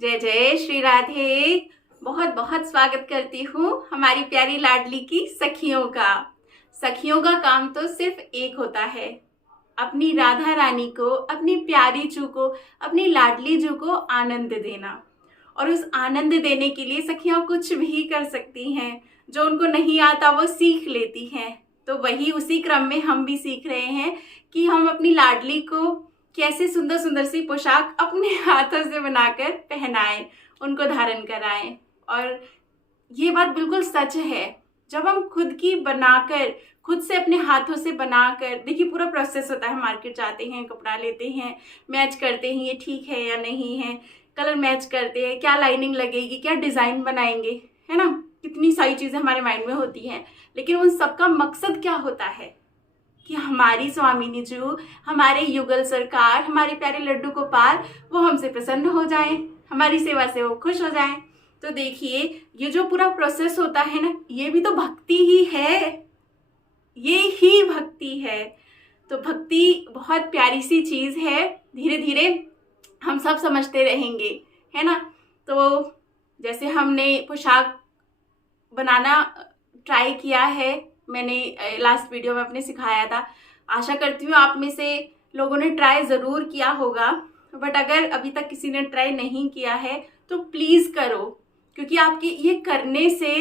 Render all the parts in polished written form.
जय जय श्री राधे। बहुत बहुत स्वागत करती हूँ हमारी प्यारी लाडली की सखियों का। सखियों का काम तो सिर्फ एक होता है, अपनी राधा रानी को, अपनी प्यारी चू को, अपनी लाडली जू को आनंद देना। और उस आनंद देने के लिए सखियाँ कुछ भी कर सकती हैं। जो उनको नहीं आता वो सीख लेती हैं। तो वही उसी क्रम में हम भी सीख रहे हैं कि हम अपनी लाडली को कैसे सुंदर सुंदर सी पोशाक अपने हाथों से बनाकर पहनाएं, उनको धारण कराएं। और ये बात बिल्कुल सच है, जब हम खुद की बनाकर, खुद से अपने हाथों से बनाकर, देखिए पूरा प्रोसेस होता है। मार्केट जाते हैं, कपड़ा लेते हैं, मैच करते हैं ये ठीक है या नहीं है, कलर मैच करते हैं, क्या लाइनिंग लगेगी, क्या डिज़ाइन बनाएंगे, है ना। कितनी सारी चीज़ें हमारे माइंड में होती हैं। लेकिन उन सबका मकसद क्या होता है कि हमारी स्वामिनी जो, हमारे युगल सरकार, हमारे प्यारे लड्डू गोपाल वो हमसे प्रसन्न हो जाएं, हमारी सेवा से वो खुश हो जाएं। तो देखिए ये जो पूरा प्रोसेस होता है ना, ये भी तो भक्ति ही है, ये ही भक्ति है। तो भक्ति बहुत प्यारी सी चीज़ है, धीरे धीरे हम सब समझते रहेंगे, है ना। तो जैसे हमने पोशाक बनाना ट्राई किया है, मैंने लास्ट वीडियो में अपने सिखाया था। आशा करती हूँ आप में से लोगों ने ट्राई ज़रूर किया होगा। बट अगर अभी तक किसी ने ट्राई नहीं किया है तो प्लीज़ करो, क्योंकि आपके ये करने से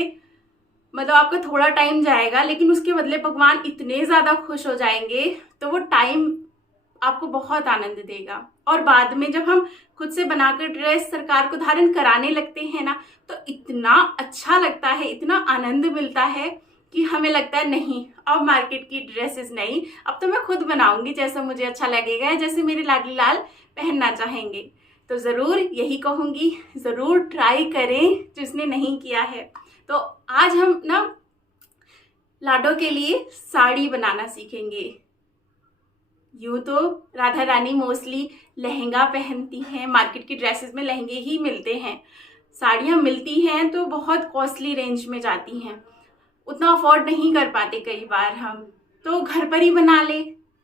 मतलब आपका थोड़ा टाइम जाएगा, लेकिन उसके बदले भगवान इतने ज़्यादा खुश हो जाएंगे, तो वो टाइम आपको बहुत आनंद देगा। और बाद में जब हम खुद से बनाकर ड्रेस सरकार को धारण कराने लगते हैं ना, तो इतना अच्छा लगता है, इतना आनंद मिलता है कि हमें लगता है नहीं, अब मार्केट की ड्रेसेस नहीं, अब तो मैं खुद बनाऊंगी जैसा मुझे अच्छा लगेगा, जैसे मेरे लाडली लाल पहनना चाहेंगे। तो ज़रूर यही कहूँगी, ज़रूर ट्राई करें जिसने नहीं किया है। तो आज हम ना लाडो के लिए साड़ी बनाना सीखेंगे। यूँ तो राधा रानी मोस्टली लहंगा पहनती हैं, मार्केट की ड्रेसेस में लहंगे ही मिलते हैं। साड़ियाँ मिलती हैं तो बहुत कॉस्टली रेंज में जाती हैं, उतना अफोर्ड नहीं कर पाते कई बार हम, तो घर पर ही बना ले।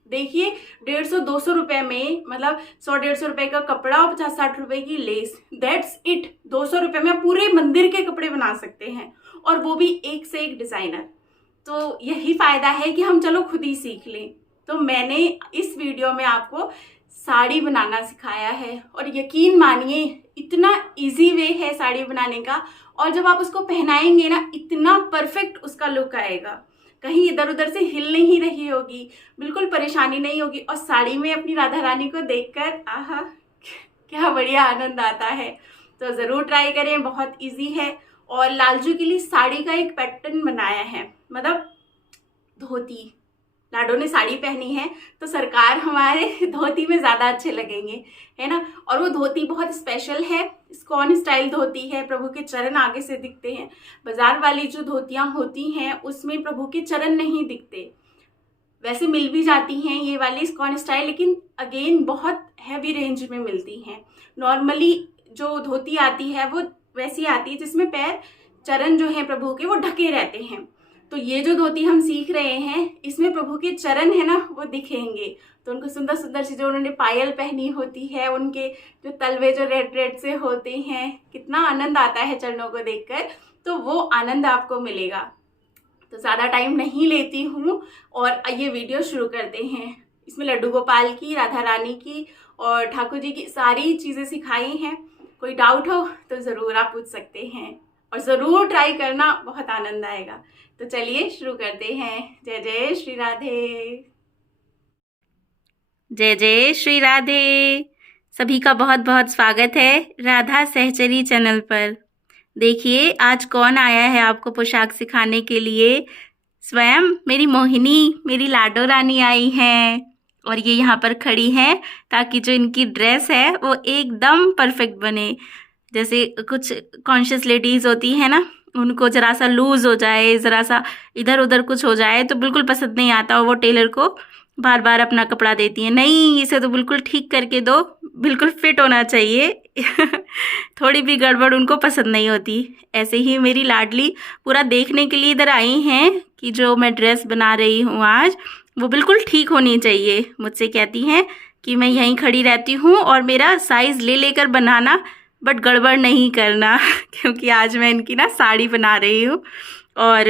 देखिए 150-200 रुपये में, मतलब 100-150 रुपये का कपड़ा और 50-60 रुपये की लेस, दैट्स इट। 200 रुपये में पूरे मंदिर के कपड़े बना सकते हैं, और वो भी एक से एक डिज़ाइनर। तो यही फ़ायदा है कि हम चलो खुद ही सीख लें। तो मैंने इस वीडियो में आपको साड़ी बनाना सिखाया है, और यकीन मानिए इतना इजी वे है साड़ी बनाने का। और जब आप उसको पहनाएंगे ना, इतना परफेक्ट उसका लुक आएगा, कहीं इधर उधर से हिल नहीं रही होगी, बिल्कुल परेशानी नहीं होगी। और साड़ी में अपनी राधा रानी को देखकर आहा क्या बढ़िया आनंद आता है। तो ज़रूर ट्राई करें, बहुत इजी है। और लालजू के लिए साड़ी का एक पैटर्न बनाया है, मतलब धोती। लाडो ने साड़ी पहनी है तो सरकार हमारे धोती में ज़्यादा अच्छे लगेंगे, है ना। और वो धोती बहुत स्पेशल है, इस्कॉन स्टाइल धोती है, प्रभु के चरण आगे से दिखते हैं। बाजार वाली जो धोतियाँ होती हैं उसमें प्रभु के चरण नहीं दिखते, वैसे मिल भी जाती हैं ये वाली इस्कॉन स्टाइल, लेकिन अगेन बहुत हैवी रेंज में मिलती हैं। नॉर्मली जो धोती आती है वो वैसी आती है जिसमें पैर, चरण जो हैं प्रभु के वो ढके रहते हैं। तो ये जो धोती हम सीख रहे हैं, इसमें प्रभु के चरण है ना वो दिखेंगे। तो उनको सुंदर सुंदर सी, जो उन्होंने पायल पहनी होती है, उनके जो तलवे जो रेड रेड से होते हैं, कितना आनंद आता है चरणों को देखकर। तो वो आनंद आपको मिलेगा। तो ज़्यादा टाइम नहीं लेती हूँ और ये वीडियो शुरू करते हैं। इसमें लड्डू गोपाल की, राधा रानी की और ठाकुर जी की सारी चीज़ें सिखाई हैं। कोई डाउट हो तो ज़रूर आप पूछ सकते हैं, और ज़रूर ट्राई करना, बहुत आनंद आएगा। तो चलिए शुरू करते हैं। जय जय श्री राधे। जय जय श्री राधे। सभी का बहुत बहुत स्वागत है राधा सहचरी चैनल पर। देखिए आज कौन आया है आपको पोशाक सिखाने के लिए। स्वयं मेरी मोहिनी, मेरी लाडो रानी आई हैं, और ये यहाँ पर खड़ी हैं ताकि जो इनकी ड्रेस है वो एकदम परफेक्ट बने। जैसे कुछ कॉन्शियस लेडीज़ होती हैं ना, उनको ज़रा सा लूज़ हो जाए, ज़रा सा इधर उधर कुछ हो जाए तो बिल्कुल पसंद नहीं आता, और वो टेलर को बार बार अपना कपड़ा देती हैं। नहीं, इसे तो बिल्कुल ठीक करके दो, बिल्कुल फिट होना चाहिए। थोड़ी भी गड़बड़ उनको पसंद नहीं होती। ऐसे ही मेरी लाडली पूरा देखने के लिए इधर आई हैं कि जो मैं ड्रेस बना रही हूँ आज, वो बिल्कुल ठीक होनी चाहिए। मुझसे कहती हैं कि मैं यहीं खड़ी रहती हूँ और मेरा साइज़ ले लेकर बनाना, बट गड़बड़ नहीं करना क्योंकि आज मैं इनकी ना साड़ी बना रही हूँ और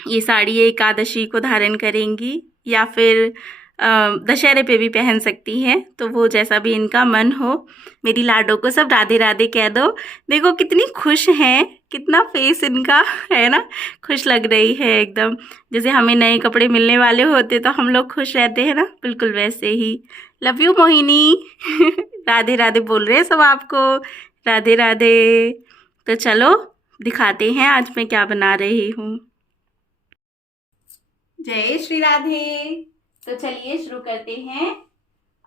ये साड़ी एकादशी को धारण करेंगी या फिर दशहरे पे भी पहन सकती हैं, तो वो जैसा भी इनका मन हो। मेरी लाडो को सब राधे राधे कह दो। देखो कितनी खुश हैं, कितना फेस इनका है ना, खुश लग रही है एकदम। जैसे हमें नए कपड़े मिलने वाले होते तो हम लोग खुश रहते हैं ना, बिल्कुल वैसे ही। लव यू मोहिनी राधे राधे बोल रहे हैं सब आपको, राधे राधे। तो चलो दिखाते हैं आज मैं क्या बना रही हूँ। जय श्री राधे। तो चलिए शुरू करते हैं।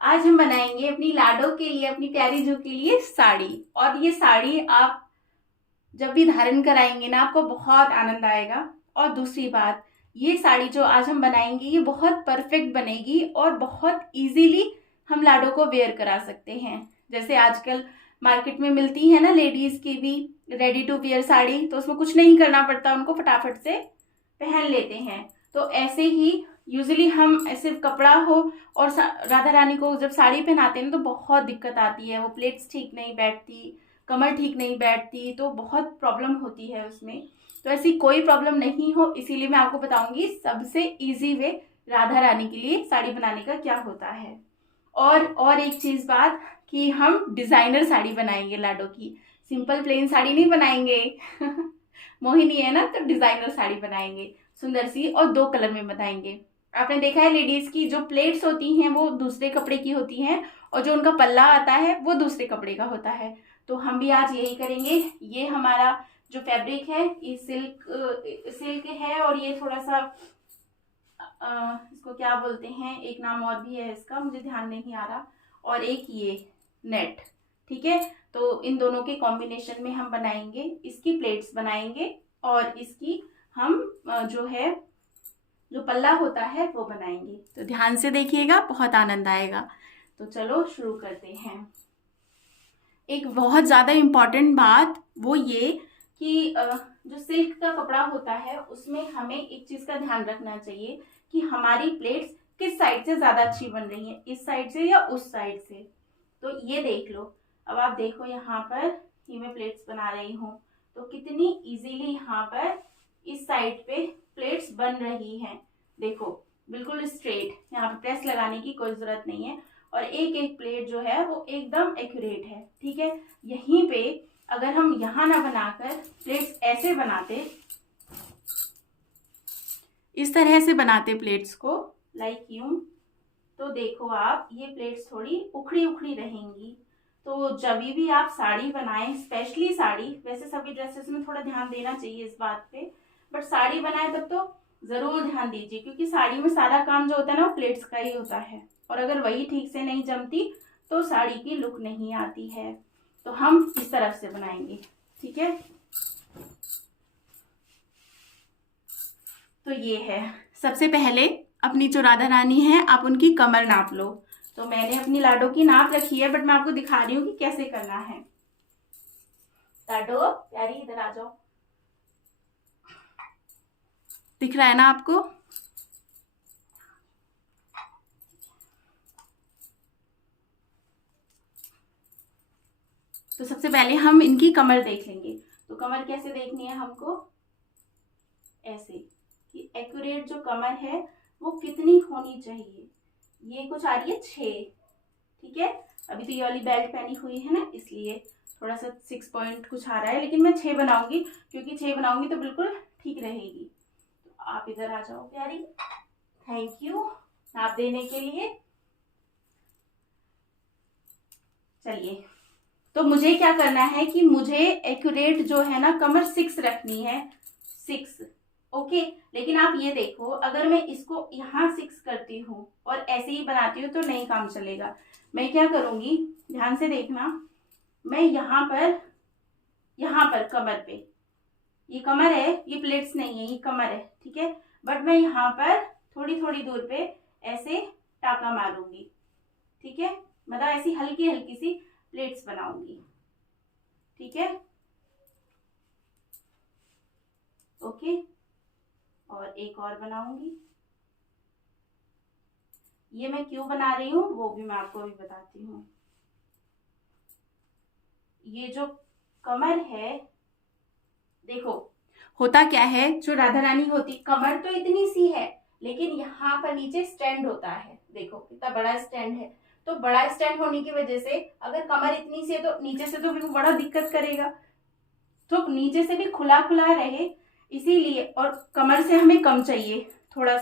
आज हम बनाएंगे अपनी लाडो के लिए, अपनी प्यारी जू के लिए साड़ी। और ये साड़ी आप जब भी धारण कराएंगे ना, आपको बहुत आनंद आएगा। और दूसरी बात, ये साड़ी जो आज हम बनाएंगे ये बहुत परफेक्ट बनेगी और बहुत इजीली हम लाडो को वेयर करा सकते हैं। जैसे आजकल मार्केट में मिलती है ना लेडीज की भी रेडी टू वेयर साड़ी, तो उसमें कुछ नहीं करना पड़ता, उनको फटाफट से पहन लेते हैं। तो ऐसे ही यूजुअली हम ऐसे कपड़ा हो और राधा रानी को जब साड़ी पहनाते हैं तो बहुत दिक्कत आती है, वो प्लेट्स ठीक नहीं बैठती, कमर ठीक नहीं बैठती, तो बहुत प्रॉब्लम होती है उसमें। तो ऐसी कोई प्रॉब्लम नहीं हो, इसीलिए मैं आपको बताऊंगी सबसे इजी वे राधा रानी के लिए साड़ी बनाने का क्या होता है। और एक चीज बात कि हम डिजाइनर साड़ी बनाएंगे लाडो की, सिंपल प्लेन साड़ी नहीं बनाएंगे मोहिनी है ना, तो डिजाइनर साड़ी बनाएंगे सुंदर सी, और 2 कलर में बनाएंगे। आपने देखा है लेडीज की जो प्लेट्स होती हैं वो दूसरे कपड़े की होती हैं और जो उनका पल्ला आता है वो दूसरे कपड़े का होता है। तो हम भी आज यही करेंगे। ये हमारा जो फैब्रिक है ये सिल्क है, और ये थोड़ा सा इसको क्या बोलते हैं, एक नाम और भी है इसका, मुझे ध्यान नहीं आ रहा, और एक ये नेट। ठीक है, तो इन दोनों के कॉम्बिनेशन में हम बनाएंगे, इसकी प्लेट्स बनाएंगे और इसकी हम जो पल्ला होता है वो बनाएंगे। तो ध्यान से देखिएगा, बहुत आनंद आएगा। तो चलो शुरू करते हैं। एक बहुत ज़्यादा इम्पॉर्टेंट बात वो ये कि जो सिल्क का कपड़ा होता है उसमें हमें एक चीज़ का ध्यान रखना चाहिए कि हमारी प्लेट्स किस साइड से ज़्यादा अच्छी बन रही हैं, इस साइड से या उस साइड से। तो ये देख लो, अब आप देखो यहाँ पर ये मैं प्लेट्स बना रही हूँ, तो कितनी इजीली यहाँ पर इस साइड पे प्लेट्स बन रही हैं। देखो बिल्कुल स्ट्रेट, यहाँ पे प्रेस लगाने की कोई जरूरत नहीं है, और एक एक प्लेट जो है वो एकदम एक्यूरेट है। ठीक है, यहीं पे अगर हम यहाँ ना बनाकर प्लेट्स ऐसे बनाते, इस तरह से बनाते प्लेट्स को, लाइक यूं, तो देखो आप ये प्लेट्स थोड़ी उखड़ी उखड़ी रहेंगी। तो जब भी आप साड़ी बनाएं, स्पेशली साड़ी, वैसे सभी ड्रेसेस में थोड़ा ध्यान देना चाहिए इस बात पे, बट साड़ी बनाए तब तो जरूर ध्यान दीजिए, क्योंकि साड़ी में सारा काम जो होता है ना वो प्लेट्स का ही होता है, और अगर वही ठीक से नहीं जमती तो साड़ी की लुक नहीं आती है। तो हम इस तरफ से बनाएंगे। ठीक है, तो ये है, सबसे पहले अपनी जो राधा रानी है आप उनकी कमर नाप लो। तो मैंने अपनी लाडो की नाप रखी है, बट मैं आपको दिखा रही हूँ कि कैसे करना है। लाडो प्यारी इधर आ जाओ, दिख रहा है ना आपको? तो सबसे पहले हम इनकी कमर देख लेंगे। तो कमर कैसे देखनी है हमको, ऐसे कि एक्यूरेट जो कमर है वो कितनी होनी चाहिए। ये कुछ आ रही है 6। ठीक है, अभी तो ये वाली बेल्ट पहनी हुई है ना, इसलिए थोड़ा सा 6 पॉइंट कुछ आ रहा है, लेकिन मैं 6 बनाऊंगी, क्योंकि 6 बनाऊंगी तो बिल्कुल ठीक रहेगी। तो आप इधर आ जाओ प्यारी, थैंक यू नाप देने के लिए। चलिए, तो मुझे क्या करना है कि मुझे एक्यूरेट जो है ना कमर 6 रखनी है, 6। ओके, लेकिन आप ये देखो, अगर मैं इसको यहाँ 6 करती हूँ और ऐसे ही बनाती हूँ तो नहीं काम चलेगा। मैं क्या करूंगी, ध्यान से देखना, मैं यहाँ पर कमर पे, ये कमर है, ये प्लेट्स नहीं है, ये कमर है। ठीक है, बट मैं यहाँ पर थोड़ी थोड़ी दूर पे ऐसे टाका मारूंगी। ठीक है, मतलब ऐसी हल्की हल्की सी प्लेट्स बनाऊंगी। ठीक है, ओके, और एक और बनाऊंगी। ये मैं क्यों बना रही हूँ वो भी मैं आपको अभी बताती हूँ। ये जो कमर है, देखो होता क्या है, जो राधा रानी होती, कमर तो इतनी सी है लेकिन यहाँ पर नीचे स्टैंड होता है, देखो कितना बड़ा स्टैंड है। तो बड़ा स्टैंड होने की वजह से अगर कमर इतनी सी है तो नीचे से तो फिर वो बड़ा दिक्कत करेगा, तो नीचे से भी खुला खुला रहे इसीलिए। और कमर से हमें कम चाहिए, थोड़ा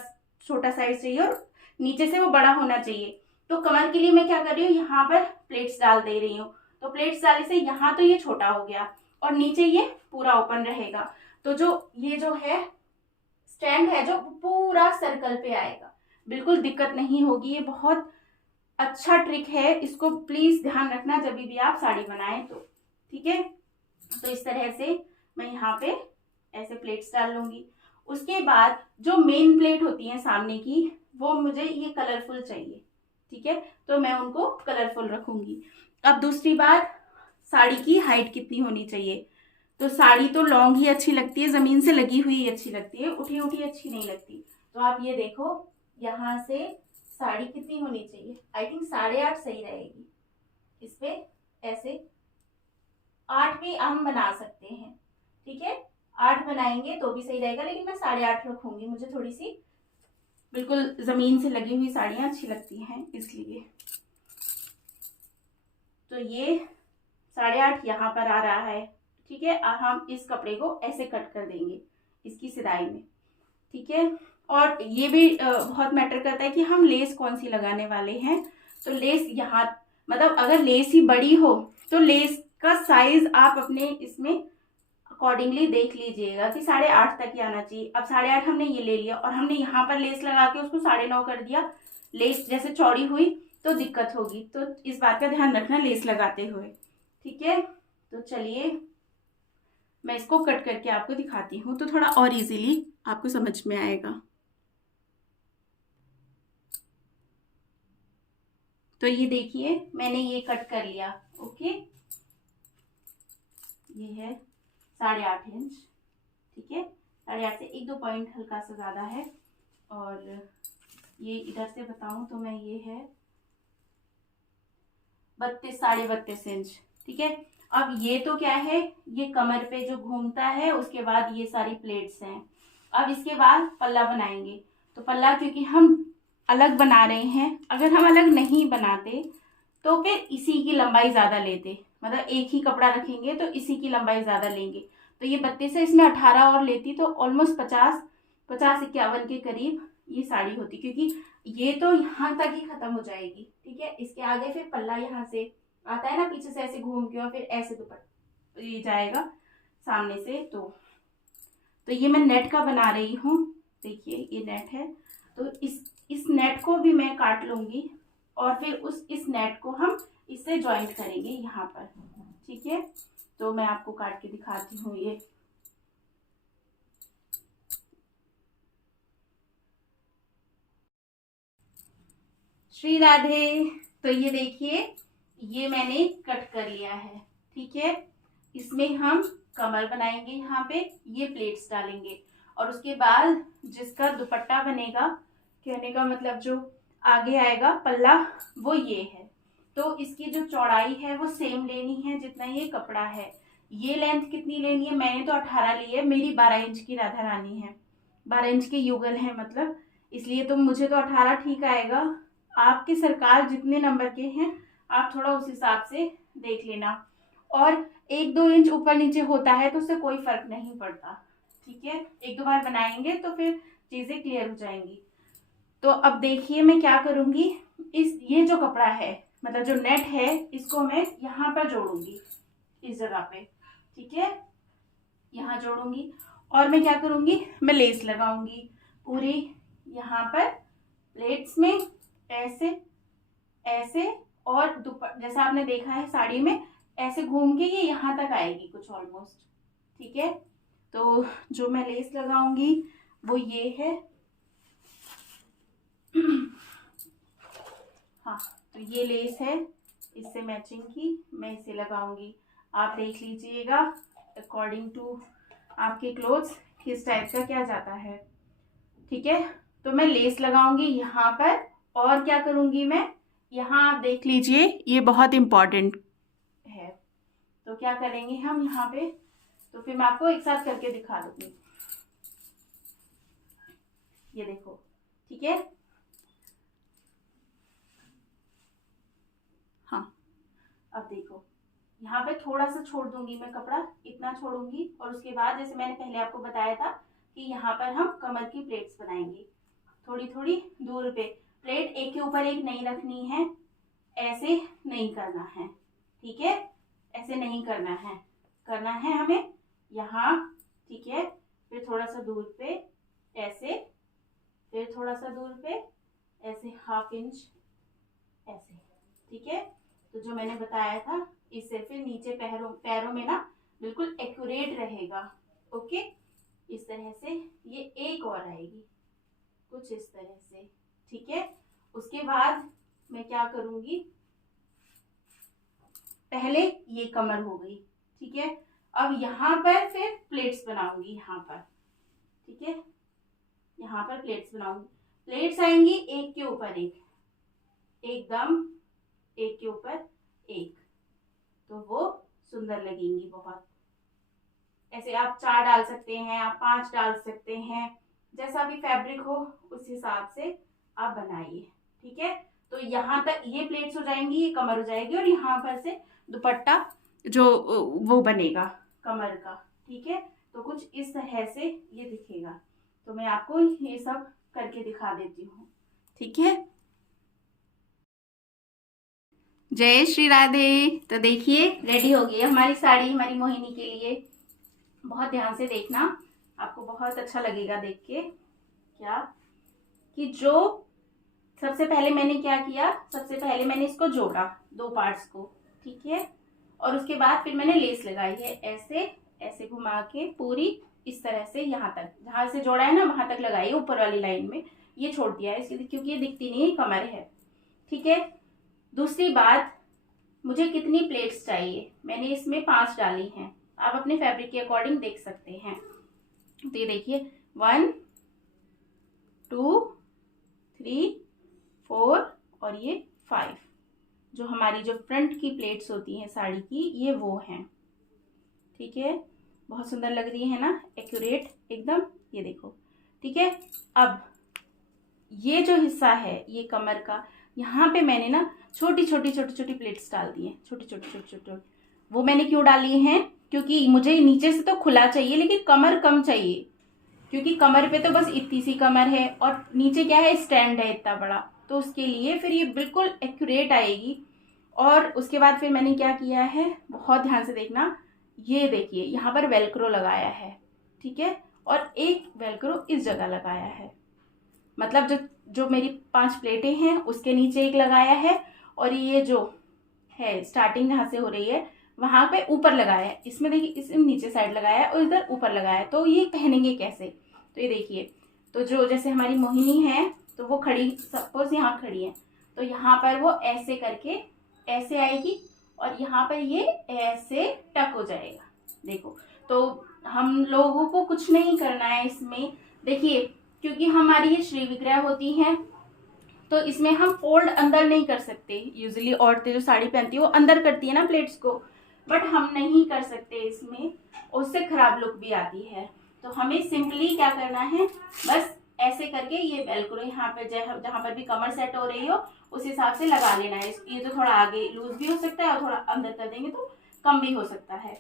छोटा साइज चाहिए और नीचे से वो बड़ा होना चाहिए। तो कमर के लिए मैं क्या कर रही हूँ, यहाँ पर प्लेट्स डाल दे रही हूँ। तो प्लेट्स डालने से यहाँ तो ये छोटा हो गया और नीचे ये पूरा ओपन रहेगा। तो जो ये जो है स्टैंड है जो पूरा सर्कल पे आएगा, बिल्कुल दिक्कत नहीं होगी। ये बहुत अच्छा ट्रिक है, इसको प्लीज ध्यान रखना जब भी आप साड़ी बनाएं तो, ठीक है। तो इस तरह से मैं यहाँ पे ऐसे प्लेट्स डाल लूंगी। उसके बाद जो मेन प्लेट होती है सामने की, वो मुझे ये कलरफुल चाहिए, ठीक है, तो मैं उनको कलरफुल रखूंगी। अब दूसरी बात, साड़ी की हाइट कितनी होनी चाहिए। तो साड़ी तो लॉन्ग ही अच्छी लगती है, जमीन से लगी हुई अच्छी लगती है, उठी उठी अच्छी नहीं लगती। तो आप ये देखो यहाँ से साड़ी कितनी होनी चाहिए, आई थिंक 8.5 सही रहेगी। इस पे ऐसे 8 भी हम बना सकते हैं, ठीक है, 8 बनाएंगे तो भी सही रहेगा, लेकिन मैं 8.5 रखूंगी। मुझे थोड़ी सी बिल्कुल जमीन से लगी हुई साड़ियां अच्छी लगती हैं इसलिए। तो ये 8.5 यहाँ पर आ रहा है, ठीक है। हम इस कपड़े को ऐसे कट कर देंगे इसकी सिलाई में, ठीक है। और ये भी बहुत मैटर करता है कि हम लेस कौन सी लगाने वाले हैं। तो लेस यहाँ, मतलब अगर लेस ही बड़ी हो तो लेस का साइज आप अपने इसमें अकॉर्डिंगली देख लीजिएगा कि 8.5 तक ही आना चाहिए। अब 8.5 हमने ये ले लिया और हमने यहाँ पर लेस लगा के उसको 9.5 कर दिया, लेस जैसे चौड़ी हुई तो दिक्कत होगी। तो इस बात का ध्यान रखना लेस लगाते हुए, ठीक है। तो चलिए मैं इसको कट करके आपको दिखाती हूँ तो थोड़ा और इजीली आपको समझ में आएगा। तो ये देखिए मैंने ये कट कर लिया, ओके। ये है 8.5 इंच, ठीक है। 8.5 से 1-2 पॉइंट हल्का सा ज़्यादा है। और ये इधर से बताऊं तो मैं ये है 32-32.5 इंच, ठीक है। अब ये तो क्या है, ये कमर पे जो घूमता है, उसके बाद ये सारी प्लेट्स हैं। अब इसके बाद पल्ला बनाएंगे। तो पल्ला क्योंकि हम अलग बना रहे हैं, अगर हम अलग नहीं बनाते तो फिर इसी की लंबाई ज़्यादा लेते, मतलब एक ही कपड़ा रखेंगे तो इसी की लंबाई ज़्यादा लेंगे। तो ये 32 है, इसमें 18 और लेती तो ऑलमोस्ट 50-51 के करीब ये साड़ी होती, क्योंकि ये तो यहाँ तक ही खत्म हो जाएगी, ठीक है। इसके आगे फिर पल्ला यहाँ से आता है ना, पीछे से ऐसे घूम के और फिर ऐसे दुपट्टा ये जाएगा सामने से। तो ये मैं नेट का बना रही हूँ, देखिए ये नेट है। तो इस नेट को भी मैं काट लूंगी और फिर इस नेट को हम इससे ज्वाइंट करेंगे यहाँ पर, ठीक है। तो मैं आपको काट के दिखाती हूँ ये। श्री राधे। तो ये देखिए ये मैंने कट कर लिया है, ठीक है। इसमें हम कमर बनाएंगे, यहाँ पे ये प्लेट्स डालेंगे और उसके बाद जिसका दुपट्टा बनेगा, कहने का मतलब जो आगे आएगा पल्ला, वो ये है। तो इसकी जो चौड़ाई है वो सेम लेनी है जितना ये कपड़ा है। ये लेंथ कितनी लेनी है, मैंने तो 18 ली है, मेरी 12 इंच की राधा रानी है, 12 इंच के युगल है मतलब, इसलिए तो मुझे तो 18 ठीक आएगा। आपके सरकार जितने नंबर के हैं आप थोड़ा उस हिसाब से देख लेना। और 1-2 इंच ऊपर नीचे होता है तो उससे कोई फर्क नहीं पड़ता, ठीक है। 1-2 बार बनाएंगे तो फिर चीजें क्लियर हो जाएंगी। तो अब देखिए मैं क्या करूंगी, ये जो कपड़ा है मतलब जो नेट है, इसको मैं यहाँ पर जोड़ूंगी इस जगह पे, ठीक है, यहाँ जोड़ूंगी। और मैं क्या करूंगी, मैं लेस लगाऊंगी पूरी यहाँ पर प्लेट्स में, ऐसे ऐसे। और जैसा आपने देखा है साड़ी में ऐसे घूम के ये यहाँ तक आएगी कुछ ऑलमोस्ट, ठीक है। तो जो मैं लेस लगाऊंगी वो ये है हाँ, तो ये लेस है इससे मैचिंग की, मैं इसे लगाऊंगी। आप देख लीजिएगा अकॉर्डिंग टू आपके क्लोथ्स किस टाइप का क्या जाता है, ठीक है। तो मैं लेस लगाऊंगी यहाँ पर। और क्या करूंगी मैं, यहाँ आप देख लीजिए ये बहुत इम्पॉर्टेंट है। तो क्या करेंगे हम यहाँ पे, तो फिर मैं आपको एक साथ करके दिखा दूंगी। ये देखो, ठीक है। हाँ, अब देखो यहाँ पे थोड़ा सा छोड़ दूंगी मैं कपड़ा, इतना छोड़ूंगी, और उसके बाद जैसे मैंने पहले आपको बताया था कि यहाँ पर हम कमर की प्लेट्स बनाएंगे। थोड़ी थोड़ी दूर पे प्लेट एक के ऊपर एक नहीं रखनी है, ऐसे नहीं करना है, ठीक है। ऐसे नहीं करना है, करना है हमें यहाँ, ठीक है। फिर थोड़ा सा दूर पे ऐसे, फिर थोड़ा सा दूर पे ऐसे 1/2 इंच ऐसे, ठीक है। तो जो मैंने बताया था, इससे फिर नीचे पैरों में ना बिल्कुल एक्यूरेट रहेगा। ओके, इस तरह से ये एक और आएगी कुछ इस तरह से, ठीक है। उसके बाद मैं क्या करूंगी, पहले ये कमर हो गई, ठीक है। अब यहाँ पर फिर प्लेट्स बनाऊंगी, यहाँ पर, ठीक है। यहाँ पर प्लेट्स बनाऊंगी, प्लेट्स आएंगी एक के ऊपर एक, एकदम एक के ऊपर एक, तो वो सुंदर लगेंगी बहुत। ऐसे आप 4 डाल सकते हैं, आप 5 डाल सकते हैं, जैसा भी फैब्रिक हो उस हिसाब से आप बनाइए, ठीक है। तो यहाँ तक ये प्लेट्स हो जाएंगी, ये कमर हो जाएगी, और यहाँ पर से दुपट्टा जो वो बनेगा कमर का, ठीक है। तो कुछ इस तरह से ये दिखेगा। तो मैं आपको ये सब करके दिखा देती हूँ, ठीक है। जय श्री राधे। तो देखिए रेडी हो गई है हमारी साड़ी हमारी मोहिनी के लिए। बहुत ध्यान से देखना, आपको बहुत अच्छा लगेगा देख के। क्या कि जो सबसे पहले मैंने क्या किया, सबसे पहले मैंने इसको जोड़ा 2 पार्ट्स को, ठीक है। और उसके बाद फिर मैंने लेस लगाई है, ऐसे ऐसे घुमा के पूरी इस तरह से यहाँ तक, जहां से जोड़ा है ना वहां तक लगाई है, ऊपर वाली लाइन में ये छोड़ दिया है इसलिए, क्योंकि ये दिखती नहीं है, कमर है, ठीक है। दूसरी बात, मुझे कितनी प्लेट्स चाहिए, मैंने इसमें 5 डाली हैं, आप अपने फैब्रिक के अकॉर्डिंग देख सकते हैं। तो ये देखिए 1 2 3 4 और ये 5, जो हमारी जो फ्रंट की प्लेट्स होती हैं साड़ी की, ये वो हैं, ठीक है। बहुत सुंदर लग रही है ना, एक्यूरेट एकदम, ये देखो, ठीक है। अब ये जो हिस्सा है ये कमर का, यहाँ पे मैंने ना छोटी छोटी छोटी छोटी प्लेट्स डाल दी हैं, छोटी छोटी छोटी छोटी। वो मैंने क्यों डाली हैं, क्योंकि मुझे नीचे से तो खुला चाहिए लेकिन कमर कम चाहिए, क्योंकि कमर पे तो बस इतनी सी कमर है और नीचे क्या है, स्टैंड है इतना बड़ा, तो उसके लिए फिर ये बिल्कुल एक्यूरेट आएगी। और उसके बाद फिर मैंने क्या किया है, बहुत ध्यान से देखना, ये देखिए यहाँ पर वेलक्रो लगाया है, ठीक है। और एक वेलक्रो इस जगह लगाया है, मतलब जो जो मेरी 5 प्लेटें हैं उसके नीचे एक लगाया है, और ये जो है स्टार्टिंग जहाँ से हो रही है वहां पे ऊपर लगाया है, इसमें देखिए इस नीचे साइड लगाया है और इधर ऊपर लगाया है। तो ये पहनेंगे कैसे, तो ये देखिए, तो जो जैसे हमारी मोहिनी है तो वो खड़ी, सपोज यहाँ खड़ी है, तो यहाँ पर वो ऐसे करके ऐसे आएगी और यहाँ पर ये ऐसे टक हो जाएगा, देखो। तो हम लोगों को कुछ नहीं करना है इसमें, देखिए, क्योंकि हमारी ये श्री विग्रह होती है तो इसमें हम फोल्ड अंदर नहीं कर सकते। यूजुअली औरतें जो साड़ी पहनती है वो अंदर करती है ना प्लेट्स को, बट हम नहीं कर सकते इसमें, उससे खराब लुक भी आती है। तो हमें सिंपली क्या करना है, बस ऐसे करके ये वेलक्रो यहाँ पे जहाँ पर भी कमर सेट हो रही हो उस हिसाब से लगा लेना है। ये तो थोड़ा आगे लूज भी हो सकता है और थोड़ा अंदर कर देंगे तो कम भी हो सकता है,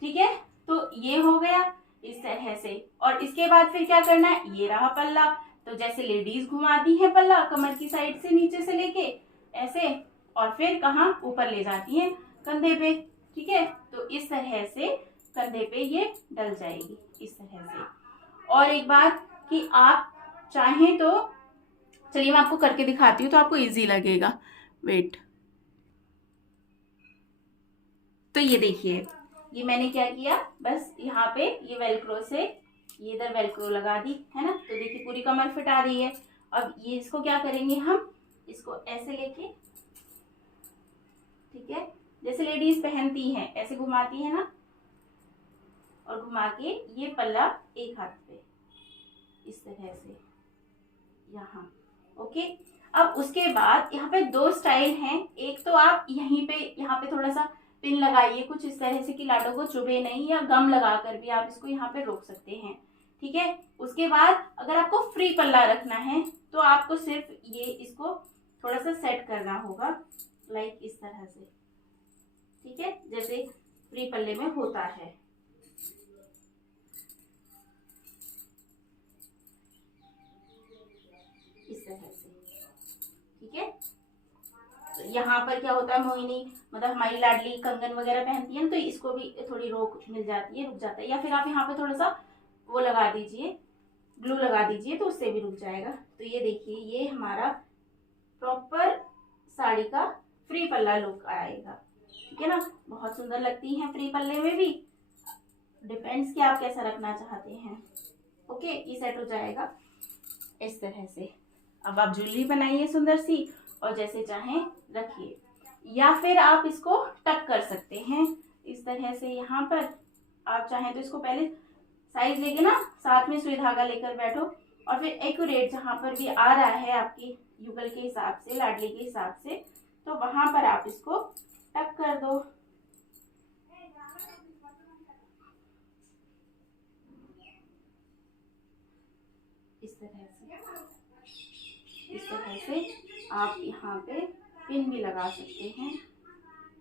ठीक है। तो ये हो गया इस तरह से। और इसके बाद फिर क्या करना है, ये रहा पल्ला, तो जैसे लेडीज घुमाती है पल्ला कमर की साइड से नीचे से लेके ऐसे, और फिर कहाँ ऊपर ले जाती है कंधे पे, ठीक है। तो इस तरह से कंधे पे ये डल जाएगी इस तरह से। और एक बात कि आप चाहें तो, चलिए मैं आपको करके दिखाती हूँ तो आपको इजी लगेगा, वेट। तो ये देखिए, ये मैंने क्या किया, बस यहाँ पे ये वेलक्रो से ये इधर वेलक्रो लगा दी है ना, तो देखिए पूरी कमर फिट आ रही है। अब ये इसको क्या करेंगे, हम इसको ऐसे लेके, ठीक है, जैसे लेडीज पहनती हैं ऐसे घुमाती है ना, और घुमा के ये पल्ला एक हाथ पे इस तरह से यहाँ, ओके। अब उसके बाद यहाँ पे 2 स्टाइल हैं, एक तो आप यहीं पे यहाँ पे थोड़ा सा पिन लगाइए कुछ इस तरह से कि लाडो को चुभे नहीं, या गम लगाकर भी आप इसको यहाँ पे रोक सकते हैं। ठीक है। उसके बाद अगर आपको फ्री पल्ला रखना है तो आपको सिर्फ ये इसको थोड़ा सा सेट करना होगा, लाइक इस तरह से। ठीक है, जैसे फ्री पल्ले में होता है। इस तरह से। ठीक है। तो यहाँ पर क्या होता है, मोहिनी मतलब हमारी लाडली कंगन वगैरह पहनती है ना, तो इसको भी थोड़ी रोक मिल जाती है, रुक जाता है। या फिर आप यहाँ पे थोड़ा सा वो लगा दीजिए, ग्लू लगा दीजिए, तो उससे भी रुक जाएगा। तो ये देखिए, ये हमारा प्रॉपर साड़ी का फ्री पल्ला लुक आएगा। ठीक है ना, बहुत सुंदर लगती है फ्री पल्ले में भी। डिपेंड्स कि आप कैसा रखना चाहते हैं। ओके, ये सेट हो जाएगा इस तरह से। अब आप ज्वेलरी बनाइए सुंदर सी और जैसे चाहें रखिए, या फिर आप इसको टक कर सकते हैं इस तरह से। यहाँ पर आप चाहें तो इसको पहले साइज लेके ना साथ में सुई धागा लेकर बैठो, और फिर एक्यूरेट जहाँ पर भी आ रहा है आपकी युगल के हिसाब से, लाडली के हिसाब से, तो वहां पर आप इसको टक कर दो। इस तरह से आप यहाँ पे पिन भी लगा सकते हैं,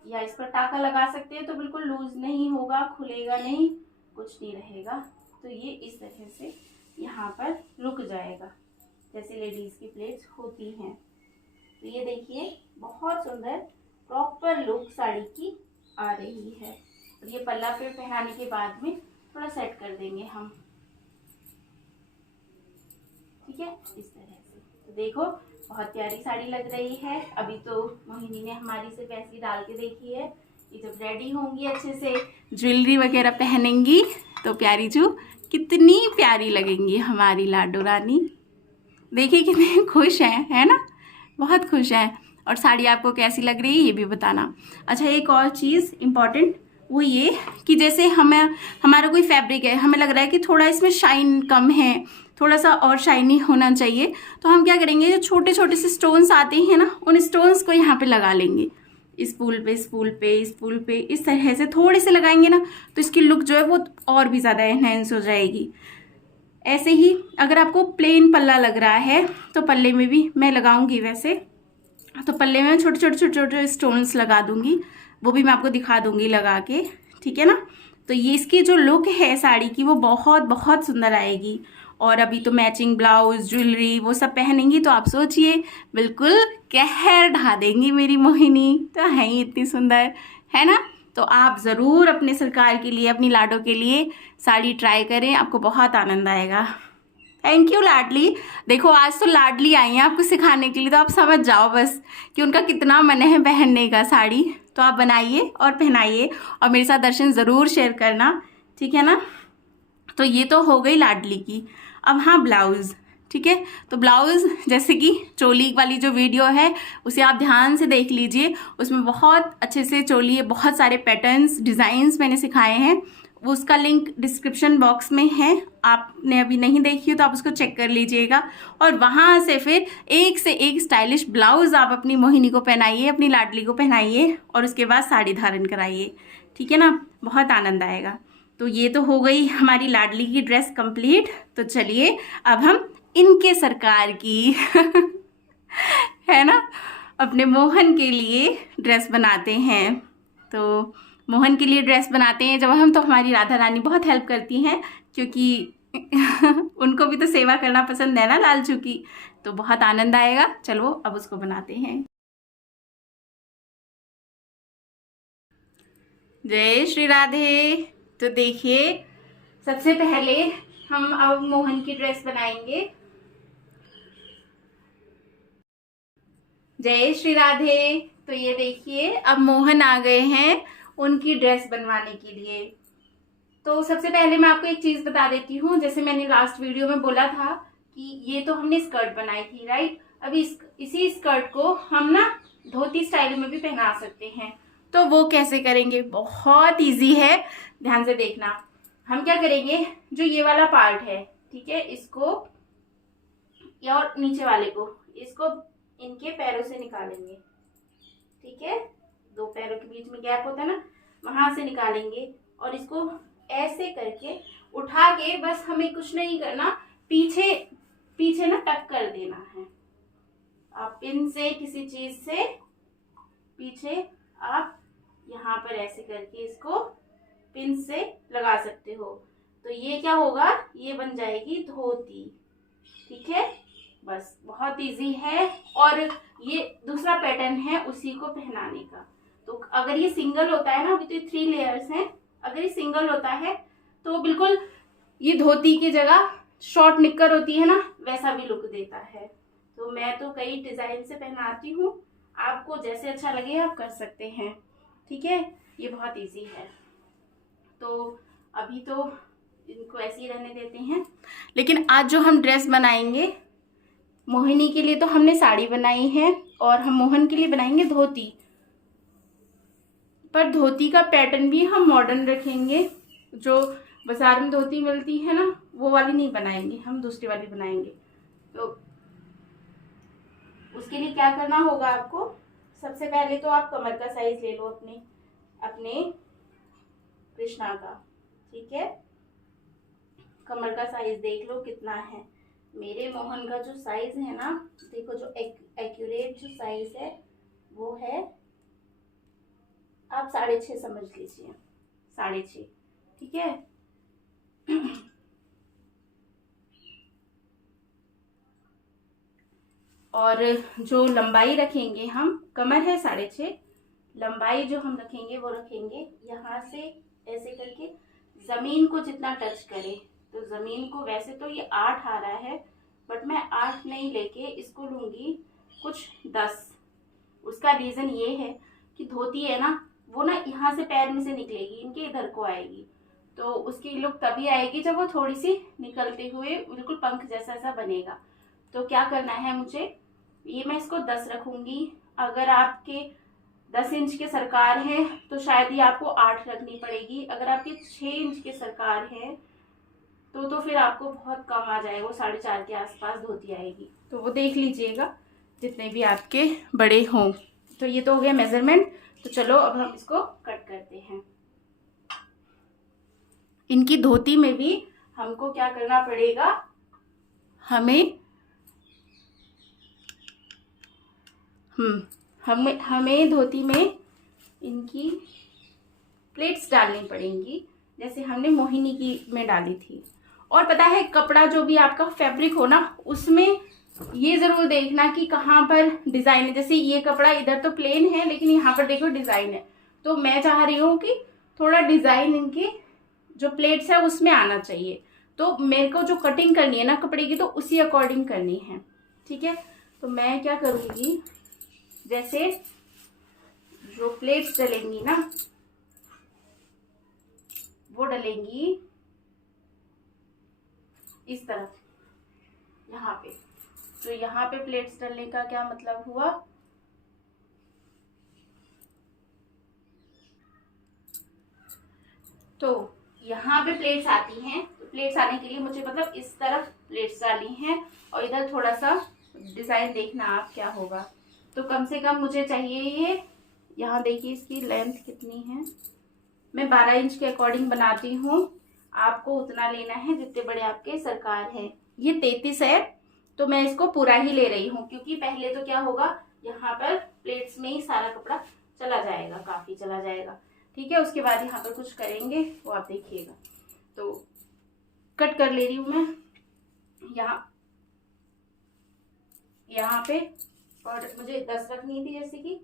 या इस पर टाका लगा सकते हैं, तो बिल्कुल लूज नहीं होगा, खुलेगा नहीं, कुछ नहीं रहेगा। तो ये इस तरह से यहाँ पर रुक जाएगा, जैसे लेडीज की प्लेट्स होती हैं। तो ये देखिए, बहुत सुंदर प्रॉपर लुक साड़ी की आ रही है। और ये पल्ला पे पहनाने के बाद में थोड़ा सेट कर देंगे हम। ठीक है, इस तरह से। तो देखो, बहुत प्यारी साड़ी लग रही है। अभी तो मोहिनी ने हमारी सिर्फ ऐसी डाल के देखी है। ये जब रेडी होंगी, अच्छे से ज्वेलरी वगैरह पहनेंगी, तो प्यारी जू कितनी प्यारी लगेंगी हमारी लाडो रानी। देखिए कितनी खुश हैं, है ना, बहुत खुश हैं। और साड़ी आपको कैसी लग रही है ये भी बताना। अच्छा, एक और चीज़ इम्पॉर्टेंट वो ये कि जैसे हमारा कोई फैब्रिक है, हमें लग रहा है कि थोड़ा इसमें शाइन कम है, थोड़ा सा और शाइनी होना चाहिए, तो हम क्या करेंगे, जो छोटे छोटे से स्टोन्स आते हैं ना, उन स्टोन्स को यहाँ पे लगा लेंगे। इस फूल पे, इस फूल पे, इस फूल पे, इस तरह से थोड़े से लगाएंगे ना, तो इसकी लुक जो है वो और भी ज़्यादा एनहेंस हो जाएगी। ऐसे ही अगर आपको प्लेन पल्ला लग रहा है तो पल्ले में भी मैं लगाऊंगी, वैसे तो पल्ले में छोटे छोटे छोटे छोटे स्टोन्स लगा दूंगी, वो भी मैं आपको दिखा दूंगी लगा के। ठीक है ना। तो ये इसकी जो लुक है साड़ी की वो बहुत बहुत सुंदर आएगी। और अभी तो मैचिंग ब्लाउज, ज्वेलरी वो सब पहनेंगी, तो आप सोचिए बिल्कुल कहर ढा देंगी मेरी मोहिनी। तो है ही इतनी सुंदर, है ना। तो आप ज़रूर अपने सरकार के लिए, अपनी लाडो के लिए साड़ी ट्राई करें, आपको बहुत आनंद आएगा। थैंक यू लाडली। देखो, आज तो लाडली आई हैं आपको सिखाने के लिए, तो आप समझ जाओ बस कि उनका कितना मन है पहनने का साड़ी। तो आप बनाइए और पहनाइए, और मेरे साथ दर्शन ज़रूर शेयर करना। ठीक है ना। तो ये तो हो गई लाडली की। अब हाँ, ब्लाउज़। ठीक है, तो ब्लाउज़ जैसे कि चोली वाली जो वीडियो है उसे आप ध्यान से देख लीजिए, उसमें बहुत अच्छे से चोली है, बहुत सारे पैटर्न्स, डिज़ाइंस मैंने सिखाए हैं। वो उसका लिंक डिस्क्रिप्शन बॉक्स में है, आपने अभी नहीं देखी हो तो आप उसको चेक कर लीजिएगा। और वहाँ से फिर एक से एक स्टाइलिश ब्लाउज़ आप अपनी मोहिनी को पहनाइए, अपनी लाडली को पहनाइए, और उसके बाद साड़ी धारण कराइए। ठीक है ना, बहुत आनंद आएगा। तो ये तो हो गई हमारी लाडली की ड्रेस कंप्लीट। तो चलिए अब हम इनके सरकार की है ना, अपने मोहन के लिए ड्रेस बनाते हैं। तो मोहन के लिए ड्रेस बनाते हैं जब हम, तो हमारी राधा रानी बहुत हेल्प करती हैं, क्योंकि उनको भी तो सेवा करना पसंद है ना लालचू की। तो बहुत आनंद आएगा। चलो अब उसको बनाते हैं। जय श्री राधे। तो देखिए, सबसे पहले हम अब मोहन की ड्रेस बनाएंगे। जय श्री राधे। तो ये देखिए, अब मोहन आ गए हैं उनकी ड्रेस बनवाने के लिए। तो सबसे पहले मैं आपको एक चीज बता देती हूँ, जैसे मैंने लास्ट वीडियो में बोला था कि ये तो हमने स्कर्ट बनाई थी, राइट। अभी इसी स्कर्ट को हम ना धोती स्टाइल में भी पहना सकते हैं। तो वो कैसे करेंगे, बहुत इजी है, ध्यान से देखना। हम क्या करेंगे, जो ये वाला पार्ट है, ठीक है, इसको या और नीचे वाले को, इसको इनके पैरों से निकालेंगे। ठीक है, दो पैरों के बीच में गैप होता है ना, वहां से निकालेंगे और इसको ऐसे करके उठा के बस हमें कुछ नहीं करना, पीछे पीछे ना टक कर देना है। आप पिन से किसी चीज से पीछे आप यहाँ पर ऐसे करके इसको पिन से लगा सकते हो। तो ये क्या होगा, ये बन जाएगी धोती। ठीक है, बस बहुत इजी है। और ये दूसरा पैटर्न है उसी को पहनाने का। तो अगर ये सिंगल होता है ना, अभी तो ये 3 लेयर्स हैं, अगर ये सिंगल होता है तो बिल्कुल ये धोती की जगह शॉर्ट निक्कर होती है ना, वैसा भी लुक देता है। तो मैं तो कई डिजाइन से पहनाती हूँ, आपको जैसे अच्छा लगे आप कर सकते हैं। ठीक है, ये बहुत इजी है। तो अभी तो इनको ऐसे ही रहने देते हैं, लेकिन आज जो हम ड्रेस बनाएंगे मोहिनी के लिए, तो हमने साड़ी बनाई है और हम मोहन के लिए बनाएंगे धोती। पर धोती का पैटर्न भी हम मॉडर्न रखेंगे, जो बाजार में धोती मिलती है ना वो वाली नहीं बनाएंगे, हम दूसरी वाली बनाएंगे। तो उसके लिए क्या करना होगा आपको, सबसे पहले तो आप कमर का साइज ले लो अपने कृष्णा का। ठीक है, कमर का साइज देख लो कितना है। मेरे मोहन का जो साइज है ना, देखो जो एक्यूरेट जो साइज है वो है, आप 6.5 समझ लीजिए, 6.5। ठीक है, और जो लंबाई रखेंगे हम, कमर है 6.5, लंबाई जो हम रखेंगे वो रखेंगे यहाँ से ऐसे करके जमीन को जितना टच करे। तो जमीन को वैसे तो ये 8 आ रहा है, बट मैं 8 नहीं लेके इसको लूंगी कुछ 10। उसका रीजन ये है कि धोती है ना, वो ना यहाँ से पैर में से निकलेगी, इनके इधर को आएगी, तो उसकी लुक तभी आएगी जब वो थोड़ी सी निकलते हुए बिल्कुल पंख जैसा सा बनेगा। तो क्या करना है मुझे, ये मैं इसको 10 रखूंगी। अगर आपके 10 इंच के सरकार है तो शायद ही आपको 8 रखनी पड़ेगी। अगर आपके 6 इंच के सरकार है तो फिर आपको बहुत कम आ जाएगा, वो 4.5 के आसपास धोती आएगी। तो वो देख लीजिएगा जितने भी आपके बड़े हों। तो ये तो हो गया मेजरमेंट। तो चलो अब हम इसको कट करते हैं। इनकी धोती में भी हमको क्या करना पड़ेगा, हमें धोती में इनकी प्लेट्स डालनी पड़ेंगी, जैसे हमने मोहिनी की में डाली थी। और पता है, कपड़ा जो भी आपका फैब्रिक हो ना, उसमें ये जरूर देखना कि कहाँ पर डिजाइन है। जैसे ये कपड़ा इधर तो प्लेन है, लेकिन यहाँ पर देखो डिजाइन है, तो मैं चाह रही हूँ कि थोड़ा डिजाइन इनके जो प्लेट्स है उसमें आना चाहिए। तो मेरे को जो कटिंग करनी है ना कपड़े की, तो उसी अकॉर्डिंग करनी है। ठीक है, तो मैं क्या करूँगी, जैसे जो प्लेट्स डलेंगी ना वो डलेंगी इस तरफ, यहाँ पे। तो यहाँ पे प्लेट्स डलने का क्या मतलब हुआ, तो यहाँ पे प्लेट्स आती हैं। तो प्लेट्स आने के लिए मुझे मतलब इस तरफ प्लेट्स डाली हैं, और इधर थोड़ा सा डिजाइन देखना आप क्या होगा। तो कम से कम मुझे चाहिए ये, यहाँ देखिए इसकी लेंथ कितनी है, मैं 12 इंच के अकॉर्डिंग बनाती हूँ, आपको उतना लेना है जितने बड़े आपके सरकार है। ये 33 है, तो मैं इसको पूरा ही ले रही हूँ, क्योंकि पहले तो क्या होगा, यहाँ पर प्लेट्स में ही सारा कपड़ा चला जाएगा, काफी चला जाएगा। ठीक है, उसके बाद यहाँ पर कुछ करेंगे वो आप देखिएगा। तो कट कर ले रही हूँ मैं यहाँ पे, और मुझे 10 रखनी थी जैसे कि,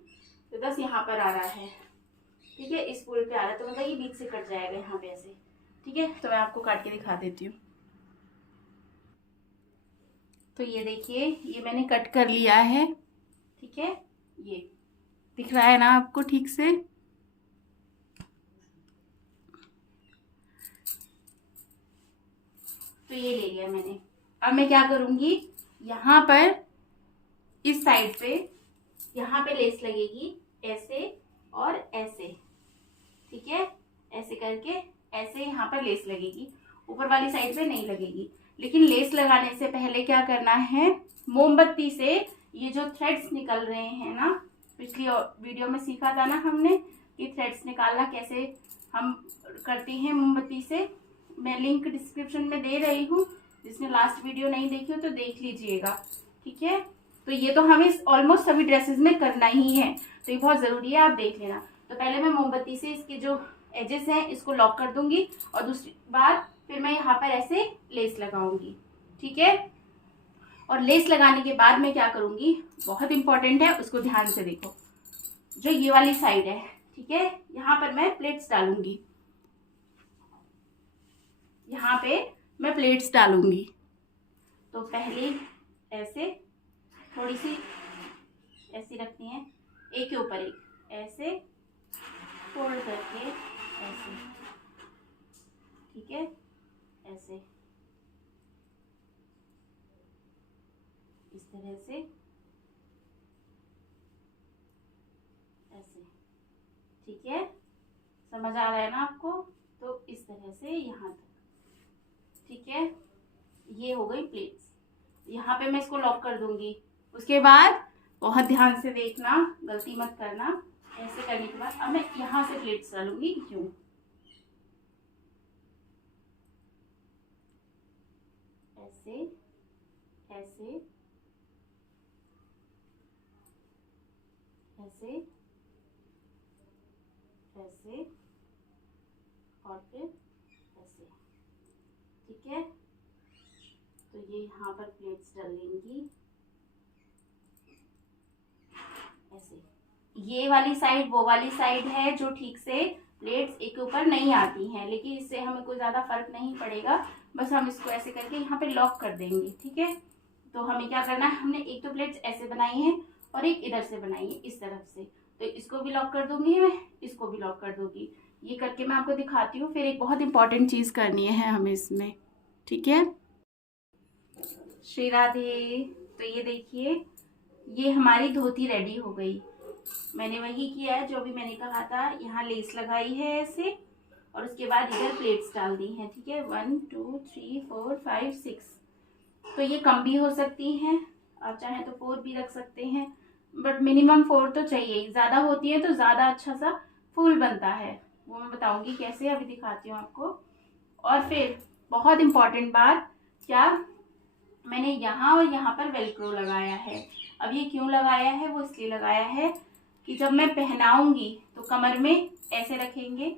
तो 10 यहाँ पर आ रहा है। ठीक है, इस पूरे पे आ रहा है, तो मतलब ये बीच से कट जाएगा यहाँ पे ऐसे। ठीक है, तो मैं आपको काट के दिखा देती हूँ। तो ये देखिए, ये मैंने कट कर लिया है। ठीक है, ये दिख रहा है ना आपको ठीक से। तो ये ले लिया मैंने। अब मैं क्या करूंगी, यहाँ पर इस साइड पे, यहाँ पे लेस लगेगी ऐसे और ऐसे। ठीक है, ऐसे करके ऐसे यहाँ पर लेस लगेगी, ऊपर वाली साइड पे नहीं लगेगी। लेकिन लेस लगाने से पहले क्या करना है, मोमबत्ती से ये जो थ्रेड्स निकल रहे हैं ना पिछली वीडियो में सीखा था ना हमने कि थ्रेड्स निकालना कैसे हम करते हैं मोमबत्ती से। मैं लिंक डिस्क्रिप्शन में दे रही हूँ, जिसने लास्ट वीडियो नहीं देखी हो तो देख लीजिएगा, ठीक है। तो ये तो हमें ऑलमोस्ट सभी ड्रेसेस में करना ही है, तो ये बहुत ज़रूरी है, आप देख लेना। तो पहले मैं मोमबत्ती से इसके जो एजेस हैं इसको लॉक कर दूंगी और दूसरी बार फिर मैं यहाँ पर ऐसे लेस लगाऊंगी, ठीक है। और लेस लगाने के बाद मैं क्या करूंगी, बहुत इंपॉर्टेंट है, उसको ध्यान से देखो। जो ये वाली साइड है, ठीक है, यहाँ पर मैं प्लेट्स डालूंगी, यहाँ पे मैं प्लेट्स डालूंगी। तो पहले ऐसे थोड़ी सी ऐसी रखनी है, एक के ऊपर एक, ऐसे फोल्ड करके ऐसे, ठीक है, ऐसे इस तरह से, ऐसे, ठीक है। समझ आ रहा है ना आपको? तो इस तरह से यहाँ तक, ठीक है। ये हो गई प्लेट्स। यहाँ पे मैं इसको लॉक कर दूंगी। उसके बाद बहुत ध्यान से देखना, गलती मत करना। ऐसे करने के बाद अब मैं यहाँ से प्लेट्स डालूंगी, यूं, ऐसे ऐसे ऐसे ऐसे और फिर ऐसे, ठीक है। तो ये यहाँ पर प्लेट्स डालेंगी ऐसे। ये वाली साइड वो वाली साइड है जो ठीक से प्लेट्स एक ऊपर नहीं आती हैं, लेकिन इससे हमें कोई ज़्यादा फर्क नहीं पड़ेगा। बस हम इसको ऐसे करके यहाँ पे लॉक कर देंगे, ठीक है। तो हमें क्या करना है, हमने एक तो प्लेट्स ऐसे बनाई है और एक इधर से बनाई है इस तरफ से, तो इसको भी लॉक कर दूंगी मैं, इसको भी लॉक कर दूंगी। ये करके मैं आपको दिखाती हूँ। फिर एक बहुत इंपॉर्टेंट चीज़ करनी है हमें इसमें, ठीक है। श्री राधे। तो ये देखिए, ये हमारी धोती रेडी हो गई। मैंने वही किया है जो भी मैंने कहा था, यहाँ लेस लगाई है ऐसे और उसके बाद इधर प्लेट्स डाल दी हैं, ठीक है। 1 2 3 4 5 6। तो ये कम भी हो सकती हैं, आप चाहें तो 4 भी रख सकते हैं, बट मिनिमम 4 तो चाहिए। ज़्यादा होती है तो ज़्यादा अच्छा सा फूल बनता है, वो मैं बताऊंगी कैसे, अभी दिखाती हूँ आपको। और फिर बहुत इम्पॉर्टेंट बात, क्या मैंने यहाँ और यहाँ पर वेलक्रो लगाया है। अब ये क्यों लगाया है, वो इसलिए लगाया है कि जब मैं पहनाऊंगी तो कमर में ऐसे रखेंगे,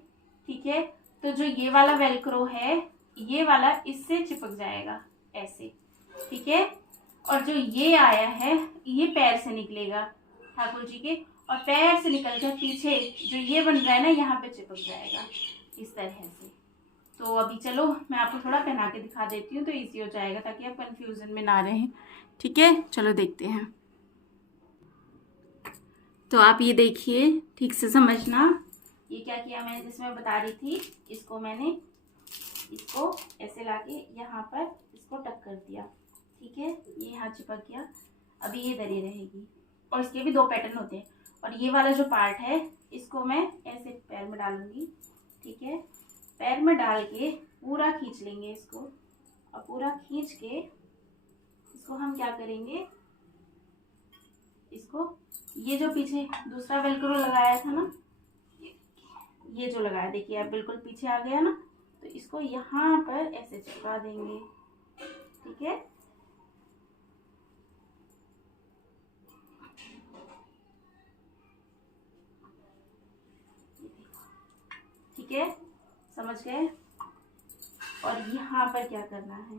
ठीक है। तो जो ये वाला वेलक्रो है, ये वाला इससे चिपक जाएगा ऐसे, ठीक है। और जो ये आया है, ये पैर से निकलेगा ठाकुर जी के, और पैर से निकल कर पीछे जो ये बन रहा है ना, यहाँ पे चिपक जाएगा इस तरह से। तो अभी चलो मैं आपको थोड़ा पहना के दिखा देती हूँ, तो इजी हो जाएगा, ताकि आप कंफ्यूजन में ना रहें, ठीक है। चलो देखते हैं। तो आप ये देखिए, ठीक से समझना। ये क्या किया मैंने, जिसमें मैं बता रही थी, इसको मैंने इसको ऐसे लाके यहाँ पर इसको टक कर दिया, ठीक है। ये यहाँ चिपक गया, अभी ये दरी रहेगी। और इसके भी 2 पैटर्न होते हैं। और ये वाला जो पार्ट है, इसको मैं ऐसे पैर में डालूंगी, ठीक है। पैर में डाल के पूरा खींच लेंगे इसको, और पूरा खींच के इसको हम क्या करेंगे, इसको ये जो पीछे दूसरा वेलक्रो लगाया था ना, ये जो लगाया देखिए आप, बिल्कुल पीछे आ गया ना, तो इसको यहाँ पर ऐसे चिपका देंगे, ठीक है। ठीक है, समझ गए। और यहाँ पर क्या करना है,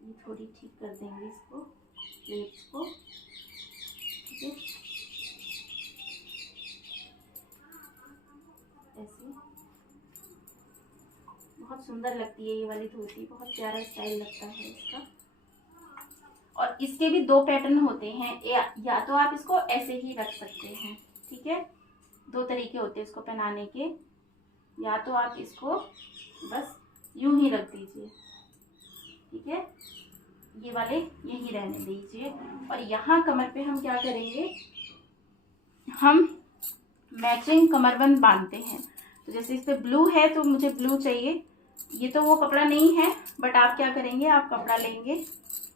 ये थोड़ी ठीक कर देंगे इसको, प्लेट्स को, ठीक है, ऐसे। बहुत सुंदर लगती है ये वाली धोती, बहुत प्यारा स्टाइल लगता है इसका। और इसके भी 2 पैटर्न होते हैं, या तो आप इसको ऐसे ही रख सकते हैं, ठीक है। 2 तरीके होते हैं इसको पहनाने के, या तो आप इसको बस यूं ही रख दीजिए, ठीक है। ये वाले यहीं रहने दीजिए। और यहाँ कमर पे हम क्या करेंगे, हम मैचिंग कमरबंद बांधते हैं। तो जैसे इस पे ब्लू है तो मुझे ब्लू चाहिए, ये तो वो कपड़ा नहीं है, बट आप क्या करेंगे, आप कपड़ा लेंगे,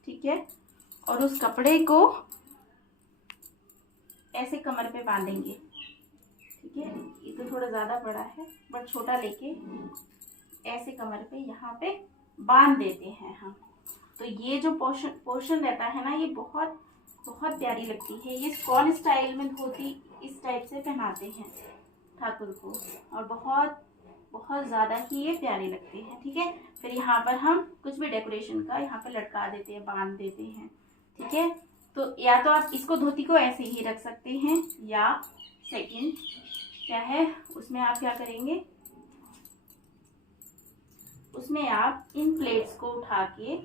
ठीक है। और उस कपड़े को ऐसे कमर पे बांधेंगे। ठीक है, ये तो थोड़ा ज़्यादा बड़ा है, बट छोटा लेके ऐसे कमर पे यहाँ पे बांध देते हैं हम। तो ये जो पोर्शन रहता है ना, ये बहुत बहुत प्यारी लगती है। ये स्कॉन स्टाइल में धोती इस टाइप से पहनाते हैं ठाकुर को, और बहुत बहुत ज़्यादा ही ये प्यारी लगती है। ठीक है, फिर यहाँ पर हम कुछ भी डेकोरेशन का यहाँ पे लटका देते हैं, बांध देते हैं। ठीक है, तो या तो आप इसको धोती को ऐसे ही रख सकते हैं, या सेकंड क्या है, उसमें आप क्या करेंगे, उसमें आप इन प्लेट्स को उठा के,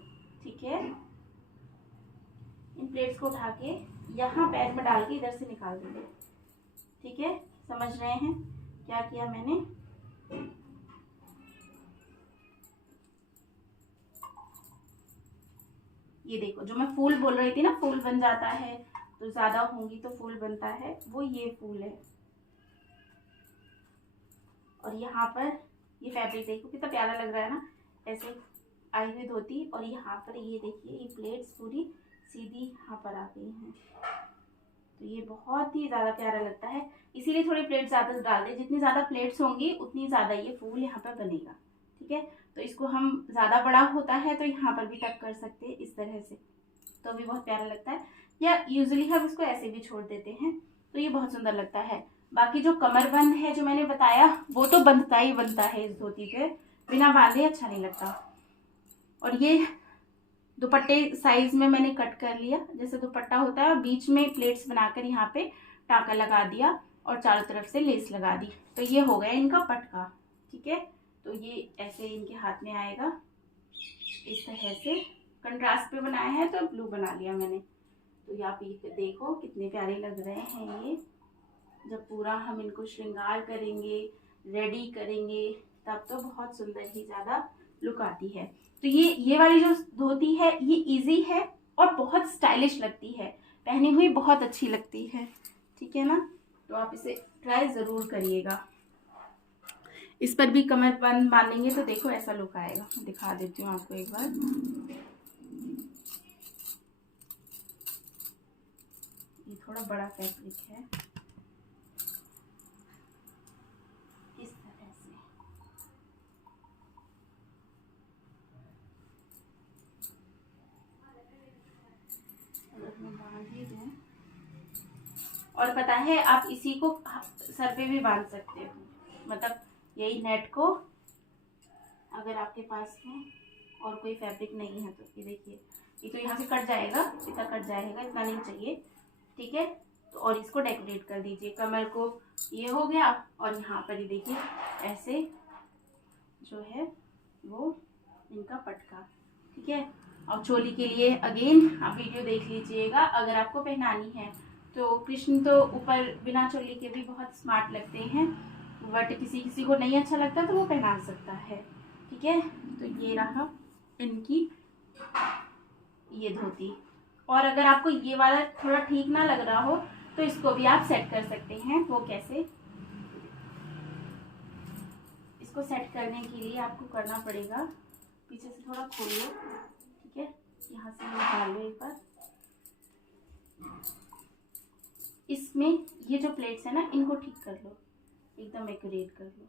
ठीक है, इन प्लेट्स को उठा के यहाँ पैर में डाल के इधर से निकाल देंगे। ठीक है, समझ रहे हैं क्या किया मैंने? ये देखो, जो मैं फूल बोल रही थी ना, फूल बन जाता है तो ज्यादा होंगी तो फूल बनता है, वो ये फूल है। और यहाँ पर ये फैब्रिक देखो कितना प्यारा लग रहा है ना, ऐसे आई हुई धोती, और यहाँ पर ये देखिए ये प्लेट्स पूरी सीधी यहाँ पर आ गई हैं। तो ये बहुत ही ज़्यादा प्यारा लगता है, इसीलिए थोड़ी प्लेट्स ज़्यादा डाल दें। जितनी ज़्यादा प्लेट्स होंगी उतनी ज़्यादा ये फूल यहाँ पर बनेगा। ठीक है, तो इसको हम ज़्यादा बड़ा होता है तो यहाँ पर भी टक कर सकते हैं इस तरह से, तो भी बहुत प्यारा लगता है। या यूजुअली हम इसको ऐसे भी छोड़ देते हैं, तो ये बहुत सुंदर लगता है। बाकी जो कमरबंद है जो मैंने बताया, वो तो बंधता ही बनता है इस धोती पे, बिना बांधे अच्छा नहीं लगता। और ये दुपट्टे साइज में मैंने कट कर लिया, जैसे दुपट्टा होता है, और बीच में प्लेट्स बनाकर यहाँ पे टाका लगा दिया और चारों तरफ से लेस लगा दी, तो ये हो गया इनका पटका। ठीक है, तो ये ऐसे इनके हाथ में आएगा इस तरह से। कंट्रास्ट पे बनाया है तो ब्लू बना लिया मैंने। तो आप ये देखो कितने प्यारे लग रहे हैं ये। जब पूरा हम इनको श्रृंगार करेंगे, रेडी करेंगे, तब तो बहुत सुंदर ही ज़्यादा लुक आती है। तो ये वाली जो धोती है ये इजी है और बहुत स्टाइलिश लगती है, पहनी हुई बहुत अच्छी लगती है। ठीक है ना, तो आप इसे ट्राई ज़रूर करिएगा। इस पर भी कमर बंद बांधेंगे तो देखो ऐसा लुक आएगा। मैं दिखा देती हूँ आपको एक बार। ये थोड़ा बड़ा फैब्रिक है, इस तरह से। अगर मैं बांध ही दूँ, और पता है आप इसी को सर पे भी बांध सकते हो, मतलब यही नेट को, अगर आपके पास में और कोई फैब्रिक नहीं है तो। ये देखिए, ये तो यहाँ से कट जाएगा, इतना कट जाएगा, इतना नहीं चाहिए। ठीक है, तो और इसको डेकोरेट कर दीजिए, कमर को ये हो गया, और यहाँ पर ही देखिए ऐसे जो है वो इनका पटका। ठीक है, और चोली के लिए अगेन आप वीडियो देख लीजिएगा अगर आपको पहनानी है तो। कृष्ण तो ऊपर बिना चोली के भी बहुत स्मार्ट लगते हैं, बट किसी किसी को नहीं अच्छा लगता तो वो पहना सकता है। ठीक है, तो ये रहा इनकी ये धोती। और अगर आपको ये वाला थोड़ा ठीक ना लग रहा हो तो इसको भी आप सेट कर सकते हैं। वो कैसे? इसको सेट करने के लिए आपको करना पड़ेगा, पीछे से थोड़ा खोल लो। ठीक है, यहाँ से निकाल लो एक बार। इसमें ये जो प्लेट्स है ना, इनको ठीक कर लो, एकदम एक्यूरेट कर लो।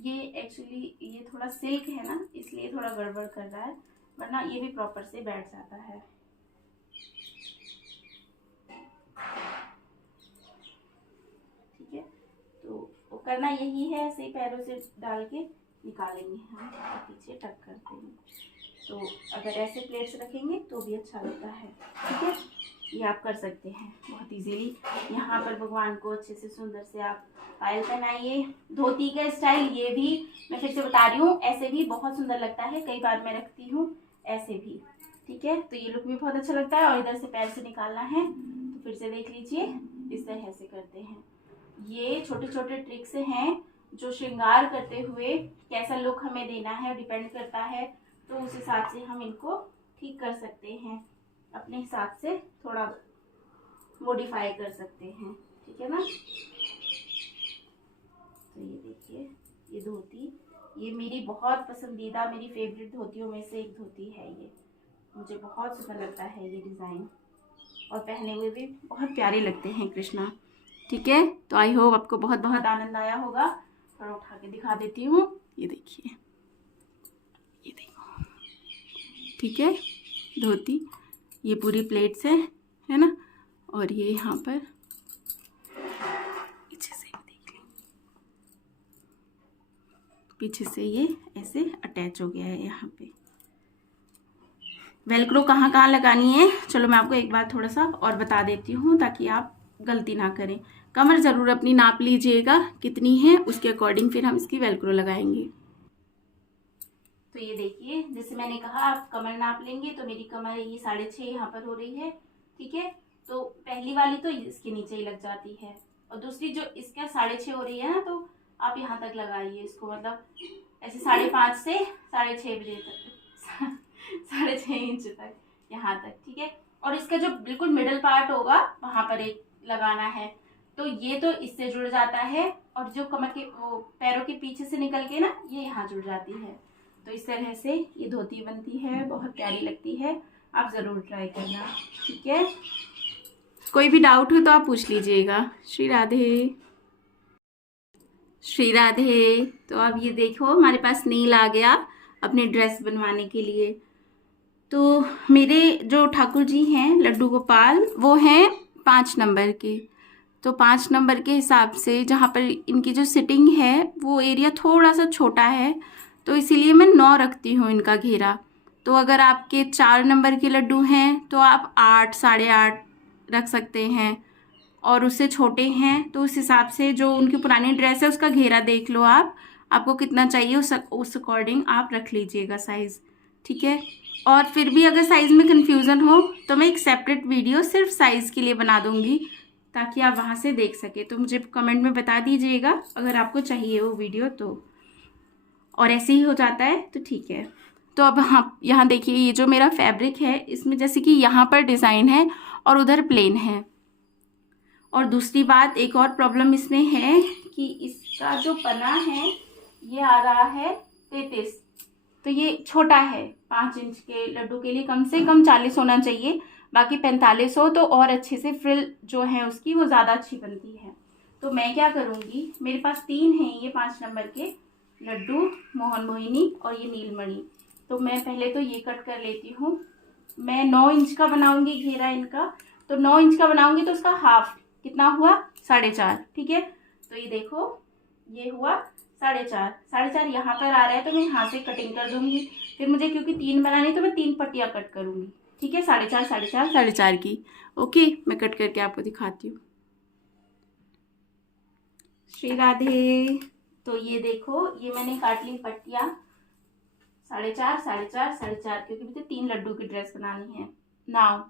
ये एक्चुअली ये थोड़ा सिल्क है ना, इसलिए थोड़ा गड़बड़ कर रहा है, वरना ये भी प्रॉपर से बैठ जाता है। ठीक है, तो वो करना यही है, ऐसे ही पैरों से डाल के निकालेंगे हम और पीछे टक कर देंगे। तो अगर ऐसे प्लेट्स रखेंगे तो भी अच्छा लगता है। ठीक है, ये आप कर सकते हैं बहुत इजीली। यहाँ पर भगवान को अच्छे से सुंदर से आप पायल पहनाइए। धोती का स्टाइल ये भी मैं फिर से बता रही हूँ, ऐसे भी बहुत सुंदर लगता है, कई बार मैं रखती हूँ ऐसे भी। ठीक है, तो ये लुक भी बहुत अच्छा लगता है। और इधर से पैर से निकालना है तो फिर से देख लीजिए, इस तरह से करते हैं। ये छोटे छोटे ट्रिक्स हैं जो श्रृंगार करते हुए कैसा लुक हमें देना है डिपेंड करता है, तो उस हिसाब से हम इनको ठीक कर सकते हैं, अपने हिसाब से थोड़ा मॉडिफाई कर सकते हैं। ठीक है ना, तो ये देखिए ये धोती, ये मेरी बहुत पसंदीदा, मेरी फेवरेट धोतियों में से एक धोती है। ये मुझे बहुत सुंदर लगता है ये डिज़ाइन। और पहने हुए भी बहुत प्यारे लगते हैं कृष्णा। ठीक है, तो आई होप आपको बहुत बहुत आनंद आया होगा। थोड़ा उठा के दिखा देती हूँ, ये देखिए, ये देखो। ठीक है, धोती ये पूरी प्लेट्स है ना, और ये यहाँ पर पीछे से ये ऐसे अटैच हो गया है। यहाँ पे वेलक्रो कहाँ कहाँ लगानी है, चलो मैं आपको एक बार थोड़ा सा और बता देती हूँ ताकि आप गलती ना करें। कमर ज़रूर अपनी नाप लीजिएगा कितनी है, उसके अकॉर्डिंग फिर हम इसकी वेलक्रो लगाएंगे। तो ये देखिए, जैसे मैंने कहा आप कमर नाप लेंगे, तो मेरी कमर ये 6.5 यहाँ पर हो रही है। ठीक है, तो पहली वाली तो इसके नीचे ही लग जाती है, और दूसरी जो इसका 6.5 हो रही है ना, तो आप यहाँ तक लगाइए इसको, मतलब ऐसे 5.5 से 6.5 बजे तक 6.5 इंच तक यहाँ तक। ठीक है, और इसका जो बिल्कुल मिडल पार्ट होगा वहाँ पर एक लगाना है, तो ये तो इससे जुड़ जाता है, और जो कमर के वो पैरों के पीछे से निकल के ना ये यहाँ जुड़ जाती है। तो इस तरह से ये धोती बनती है, बहुत प्यारी लगती है, आप ज़रूर ट्राई करना। ठीक है, कोई भी डाउट हो तो आप पूछ लीजिएगा। श्री राधे श्री राधे। तो अब ये देखो, हमारे पास नील आ गया अपनी ड्रेस बनवाने के लिए। तो मेरे जो ठाकुर जी हैं लड्डू गोपाल, वो हैं 5 नंबर के। तो 5 नंबर के हिसाब से जहाँ पर इनकी जो सिटिंग है वो एरिया थोड़ा सा छोटा है, तो इसीलिए मैं 9 रखती हूँ इनका घेरा। तो अगर आपके 4 नंबर के लड्डू हैं तो आप 8, 8.5 रख सकते हैं, और उससे छोटे हैं तो उस हिसाब से जो उनकी पुरानी ड्रेस है उसका घेरा देख लो आप, आपको कितना चाहिए उस अकॉर्डिंग आप रख लीजिएगा साइज़। ठीक है, और फिर भी अगर साइज़ में कन्फ्यूज़न हो तो मैं एक सेपरेट वीडियो सिर्फ साइज़ के लिए बना दूँगी, ताकि आप वहाँ से देख सके। तो मुझे कमेंट में बता दीजिएगा अगर आपको चाहिए वो वीडियो तो, और ऐसे ही हो जाता है तो ठीक है। तो अब हाँ, यहाँ देखिए, ये जो मेरा फैब्रिक है इसमें जैसे कि यहाँ पर डिज़ाइन है और उधर प्लेन है। और दूसरी बात, एक और प्रॉब्लम इसमें है कि इसका जो पना है ये आ रहा है 33, तो ये छोटा है। 5 इंच के लड्डू के लिए कम से कम 40 होना चाहिए, बाकी 45 हो तो और अच्छे से फ्रिल जो है उसकी वो ज़्यादा अच्छी बनती है। तो मैं क्या करूँगी, मेरे पास 3 हैं ये 5 नंबर के लड्डू, मोहन मोहिनी और ये नीलमणि। तो मैं पहले तो ये कट कर लेती हूँ। मैं 9 इंच का बनाऊँगी घेरा इनका, तो 9 इंच का बनाऊँगी तो उसका हाफ कितना हुआ, 4.5। ठीक है, तो ये देखो ये हुआ 4.5 यहाँ पर आ रहा है, तो मैं यहाँ से कटिंग कर दूंगी। फिर मुझे क्योंकि 3 बनानी तो मैं 3 पट्टियाँ कट करूंगी। ठीक है, 4.5 की। ओके, मैं कट करके आपको दिखाती हूँ। श्री राधे। तो ये देखो, ये मैंने काट ली पट्टियाँ 4.5, क्योंकि मुझे 3 लड्डू की ड्रेस बनानी है। नाउ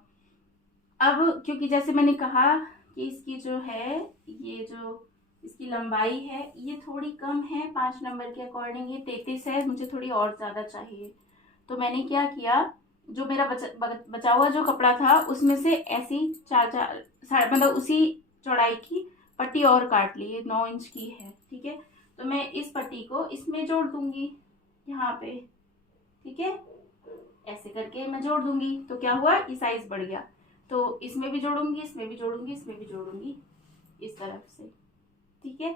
अब क्योंकि जैसे मैंने कहा कि इसकी जो है, ये जो इसकी लंबाई है ये थोड़ी कम है 5 नंबर के अकॉर्डिंग, ये 33 है, मुझे थोड़ी और ज़्यादा चाहिए। तो मैंने क्या किया, जो मेरा बचा हुआ जो कपड़ा था उसमें से ऐसी 4 मतलब उसी चौड़ाई की पट्टी और काट ली, ये 9 इंच की है। ठीक है, तो मैं इस पट्टी को इसमें जोड़ दूंगी यहाँ पे। ठीक है, ऐसे करके मैं जोड़ दूंगी, तो क्या हुआ, ये साइज बढ़ गया। तो इसमें भी जोड़ूंगी, इसमें भी जोड़ूंगी, इसमें भी जोड़ूंगी, इस तरफ से। ठीक है,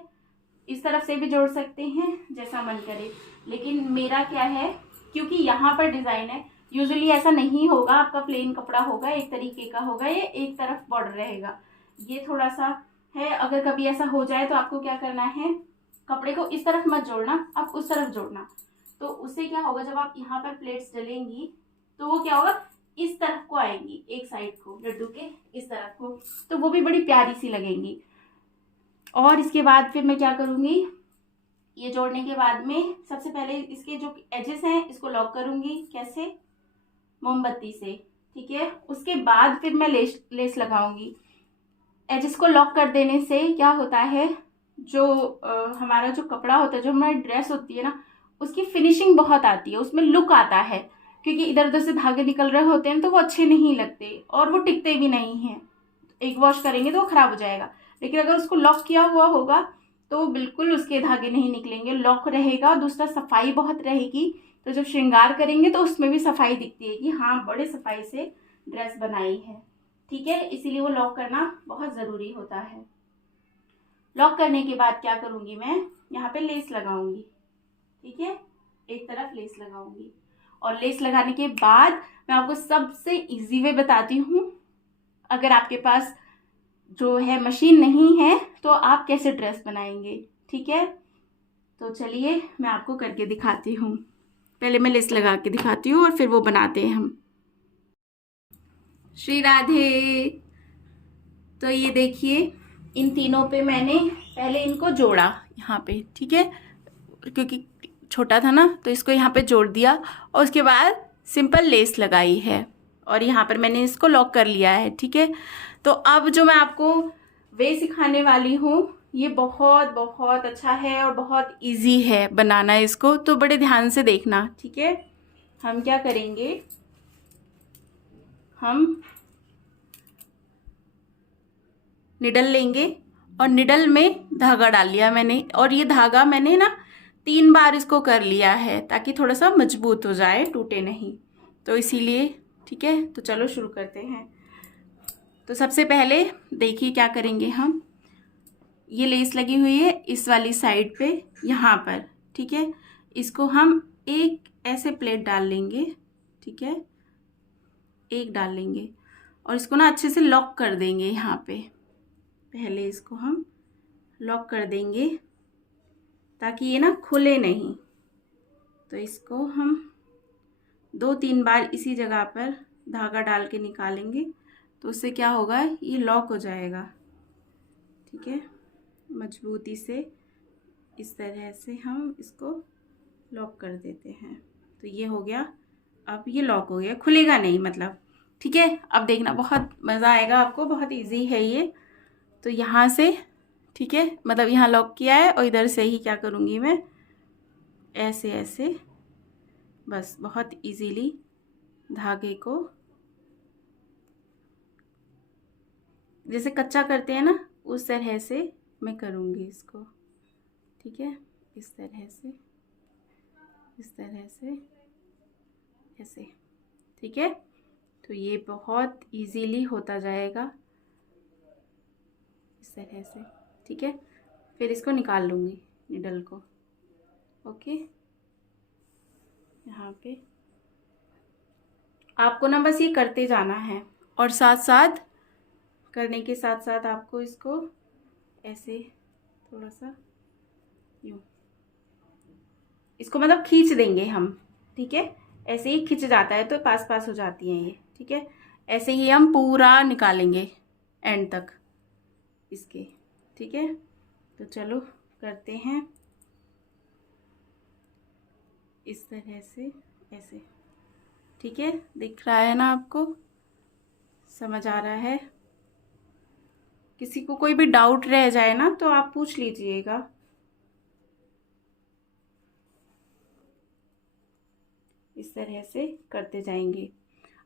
इस तरफ से भी जोड़ सकते हैं जैसा मन करे, लेकिन मेरा क्या है, क्योंकि यहाँ पर डिजाइन है, यूजुअली ऐसा नहीं होगा, आपका प्लेन कपड़ा होगा, एक तरीके का होगा, ये एक तरफ बॉर्डर रहेगा, ये थोड़ा सा है। अगर कभी ऐसा हो जाए तो आपको क्या करना है, कपड़े को इस तरफ मत जोड़ना, आप उस तरफ जोड़ना। तो उससे क्या होगा, जब आप यहाँ पर प्लेट्स डलेंगी तो वो क्या होगा, इस तरफ को आएंगी, एक साइड को लड्डू के इस तरफ को, तो वो भी बड़ी प्यारी सी लगेंगी। और इसके बाद फिर मैं क्या करूँगी, ये जोड़ने के बाद में सबसे पहले इसके जो एजेस हैं इसको लॉक करूँगी, कैसे, मोमबत्ती से। ठीक है, उसके बाद फिर मैं लेस लगाऊंगी। एजेस को लॉक कर देने से क्या होता है, जो हमारा जो कपड़ा होता है, जो हमारी ड्रेस होती है ना, उसकी फिनिशिंग बहुत आती है, उसमें लुक आता है, क्योंकि इधर उधर से धागे निकल रहे होते हैं तो वो अच्छे नहीं लगते और वो टिकते भी नहीं हैं। एक वॉश करेंगे तो वो खराब हो जाएगा, लेकिन अगर उसको लॉक किया हुआ होगा तो बिल्कुल उसके धागे नहीं निकलेंगे, लॉक रहेगा। दूसरा, सफाई बहुत रहेगी, तो जब श्रृंगार करेंगे तो उसमें भी सफाई दिखती है कि हाँ, बड़े सफाई से ड्रेस बनाई है। ठीक है, इसीलिए वो लॉक करना बहुत ज़रूरी होता है। लॉक करने के बाद क्या करूँगी, मैं यहाँ पे लेस लगाऊंगी। ठीक है, एक तरफ लेस लगाऊंगी और लेस लगाने के बाद मैं आपको सबसे इजी वे बताती हूँ। अगर आपके पास जो है मशीन नहीं है तो आप कैसे ड्रेस बनाएंगे। ठीक है, तो चलिए मैं आपको करके दिखाती हूँ। पहले मैं लेस लगा के दिखाती हूँ और फिर वो बनाते हैं हम। श्री राधे। तो ये देखिए, इन तीनों पे मैंने पहले इनको जोड़ा यहाँ पे। ठीक है, क्योंकि छोटा था ना तो इसको यहाँ पे जोड़ दिया और उसके बाद सिंपल लेस लगाई है और यहाँ पर मैंने इसको लॉक कर लिया है। ठीक है, तो अब जो मैं आपको वे सिखाने वाली हूँ ये बहुत बहुत अच्छा है और बहुत इजी है बनाना इसको, तो बड़े ध्यान से देखना। ठीक है, हम क्या करेंगे, हम निडल लेंगे और निडल में धागा डाल लिया मैंने, और ये धागा मैंने ना 3 बार इसको कर लिया है ताकि थोड़ा सा मजबूत हो जाए, टूटे नहीं, तो इसीलिए। ठीक है, तो चलो शुरू करते हैं। तो सबसे पहले देखिए क्या करेंगे हम, ये लेस लगी हुई है इस वाली साइड पे यहाँ पर। ठीक है, इसको हम एक ऐसे प्लेट डाल लेंगे। ठीक है, एक डाल लेंगे और इसको ना अच्छे से लॉक कर देंगे यहाँ पे। पहले इसको हम लॉक कर देंगे ताकि ये ना खुले नहीं। तो इसको हम 2-3 बार इसी जगह पर धागा डाल के निकालेंगे, तो उससे क्या होगा, ये लॉक हो जाएगा। ठीक है, मजबूती से इस तरह से हम इसको लॉक कर देते हैं। तो ये हो गया, अब ये लॉक हो गया, खुलेगा नहीं मतलब। ठीक है, अब देखना बहुत मज़ा आएगा आपको, बहुत इजी है ये। तो यहाँ से, ठीक है, मतलब यहाँ लॉक किया है और इधर से ही क्या करूँगी मैं, ऐसे ऐसे बस बहुत इजीली धागे को जैसे कच्चा करते हैं ना उस तरह से मैं करूँगी इसको। ठीक है, इस तरह से, इस तरह से, ऐसे। ठीक है, तो ये बहुत इजीली होता जाएगा इस तरह से। ठीक है, फिर इसको निकाल लूँगी निडल को। ओके, यहाँ पे आपको ना बस ये करते जाना है और साथ साथ करने के साथ साथ आपको इसको ऐसे थोड़ा सा यूँ, इसको मतलब खींच देंगे हम। ठीक है, ऐसे ही खिंच जाता है तो पास पास हो जाती हैं ये। ठीक है, ऐसे ही हम पूरा निकालेंगे एंड तक इसके। ठीक है, तो चलो करते हैं इस तरह से, ऐसे। ठीक है, दिख रहा है ना आपको, समझ आ रहा है? किसी को कोई भी डाउट रह जाए ना तो आप पूछ लीजिएगा। इस तरह से करते जाएंगे।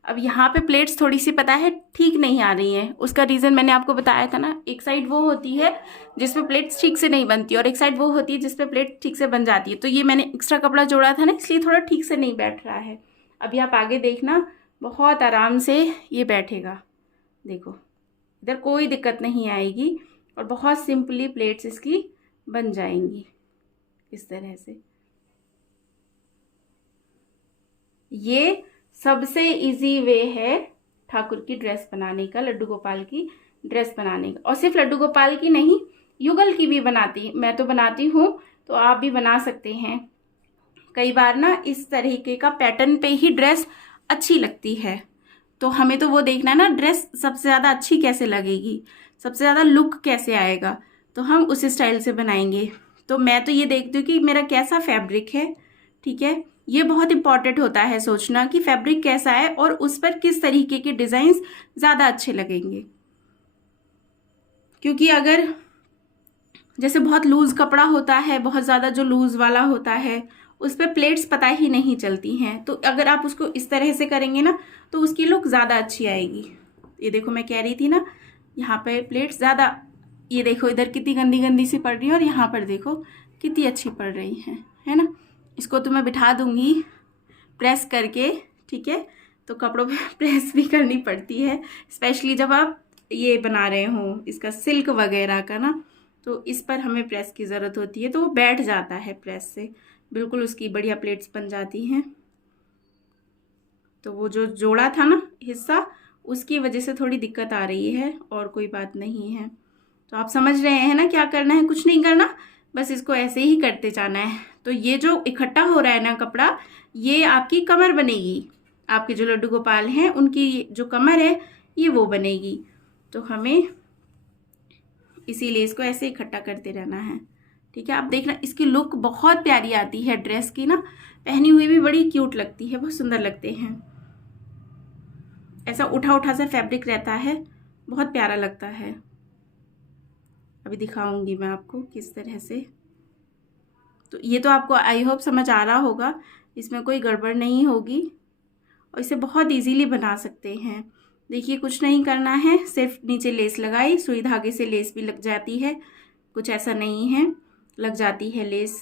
अब यहाँ पे प्लेट्स थोड़ी सी पता है ठीक नहीं आ रही हैं, उसका रीज़न मैंने आपको बताया था ना, एक साइड वो होती है जिस पे प्लेट्स ठीक से नहीं बनती और एक साइड वो होती है जिस पे प्लेट ठीक से बन जाती है। तो ये मैंने एक्स्ट्रा कपड़ा जोड़ा था ना, इसलिए थोड़ा ठीक से नहीं बैठ रहा है। अभी आप आगे देखना, बहुत आराम से ये बैठेगा। देखो, इधर कोई दिक्कत नहीं आएगी और बहुत सिंपली प्लेट्स इसकी बन जाएंगी इस तरह से। ये सबसे इजी वे है ठाकुर की ड्रेस बनाने का, लड्डू गोपाल की ड्रेस बनाने का। और सिर्फ लड्डू गोपाल की नहीं, युगल की भी मैं तो बनाती हूँ, तो आप भी बना सकते हैं। कई बार ना इस तरीके का पैटर्न पे ही ड्रेस अच्छी लगती है, तो हमें तो वो देखना है ना ड्रेस सबसे ज़्यादा अच्छी कैसे लगेगी, सबसे ज़्यादा लुक कैसे आएगा, तो हम उस स्टाइल से बनाएंगे। तो मैं तो ये देखती हूँ कि मेरा कैसा फैब्रिक है। ठीक है, ये बहुत इंपॉर्टेंट होता है सोचना कि फैब्रिक कैसा है और उस पर किस तरीके के डिज़ाइंस ज़्यादा अच्छे लगेंगे। क्योंकि अगर जैसे बहुत लूज़ कपड़ा होता है, बहुत ज़्यादा जो लूज़ वाला होता है, उस पर प्लेट्स पता ही नहीं चलती हैं, तो अगर आप उसको इस तरह से करेंगे ना तो उसकी लुक ज़्यादा अच्छी आएगी। ये देखो, मैं कह रही थी ना, यहाँ पे प्लेट्स ज़्यादा, ये देखो इधर कितनी गंदी गंदी सी पड़ रही है और यहाँ पर देखो कितनी अच्छी पड़ रही हैं, है ना। इसको तो मैं बिठा दूंगी प्रेस करके। ठीक है, तो कपड़ों पे प्रेस भी करनी पड़ती है, स्पेशली जब आप ये बना रहे हो इसका सिल्क वगैरह का ना, तो इस पर हमें प्रेस की ज़रूरत होती है, तो वो बैठ जाता है प्रेस से, बिल्कुल उसकी बढ़िया प्लेट्स बन जाती हैं। तो वो जो जोड़ा था ना हिस्सा, उसकी वजह से थोड़ी दिक्कत आ रही है, और कोई बात नहीं है। तो आप समझ रहे हैं ना क्या करना है, कुछ नहीं करना, बस इसको ऐसे ही करते जाना है। तो ये जो इकट्ठा हो रहा है ना कपड़ा, ये आपकी कमर बनेगी, आपके जो लड्डू गोपाल हैं उनकी जो कमर है ये वो बनेगी। तो हमें इसीलिए इसको ऐसे इकट्ठा करते रहना है, ठीक है। आप देखना इसकी लुक बहुत प्यारी आती है ड्रेस की ना, पहनी हुई भी बड़ी क्यूट लगती है, बहुत सुंदर लगते हैं। ऐसा उठा उठा सा फैब्रिक रहता है, बहुत प्यारा लगता है। अभी दिखाऊंगी मैं आपको किस तरह से। तो ये तो आपको आई होप समझ आ रहा होगा, इसमें कोई गड़बड़ नहीं होगी, और इसे बहुत इजीली बना सकते हैं। देखिए कुछ नहीं करना है, सिर्फ नीचे लेस लगाई, सुई धागे से लेस भी लग जाती है, कुछ ऐसा नहीं है, लग जाती है लेस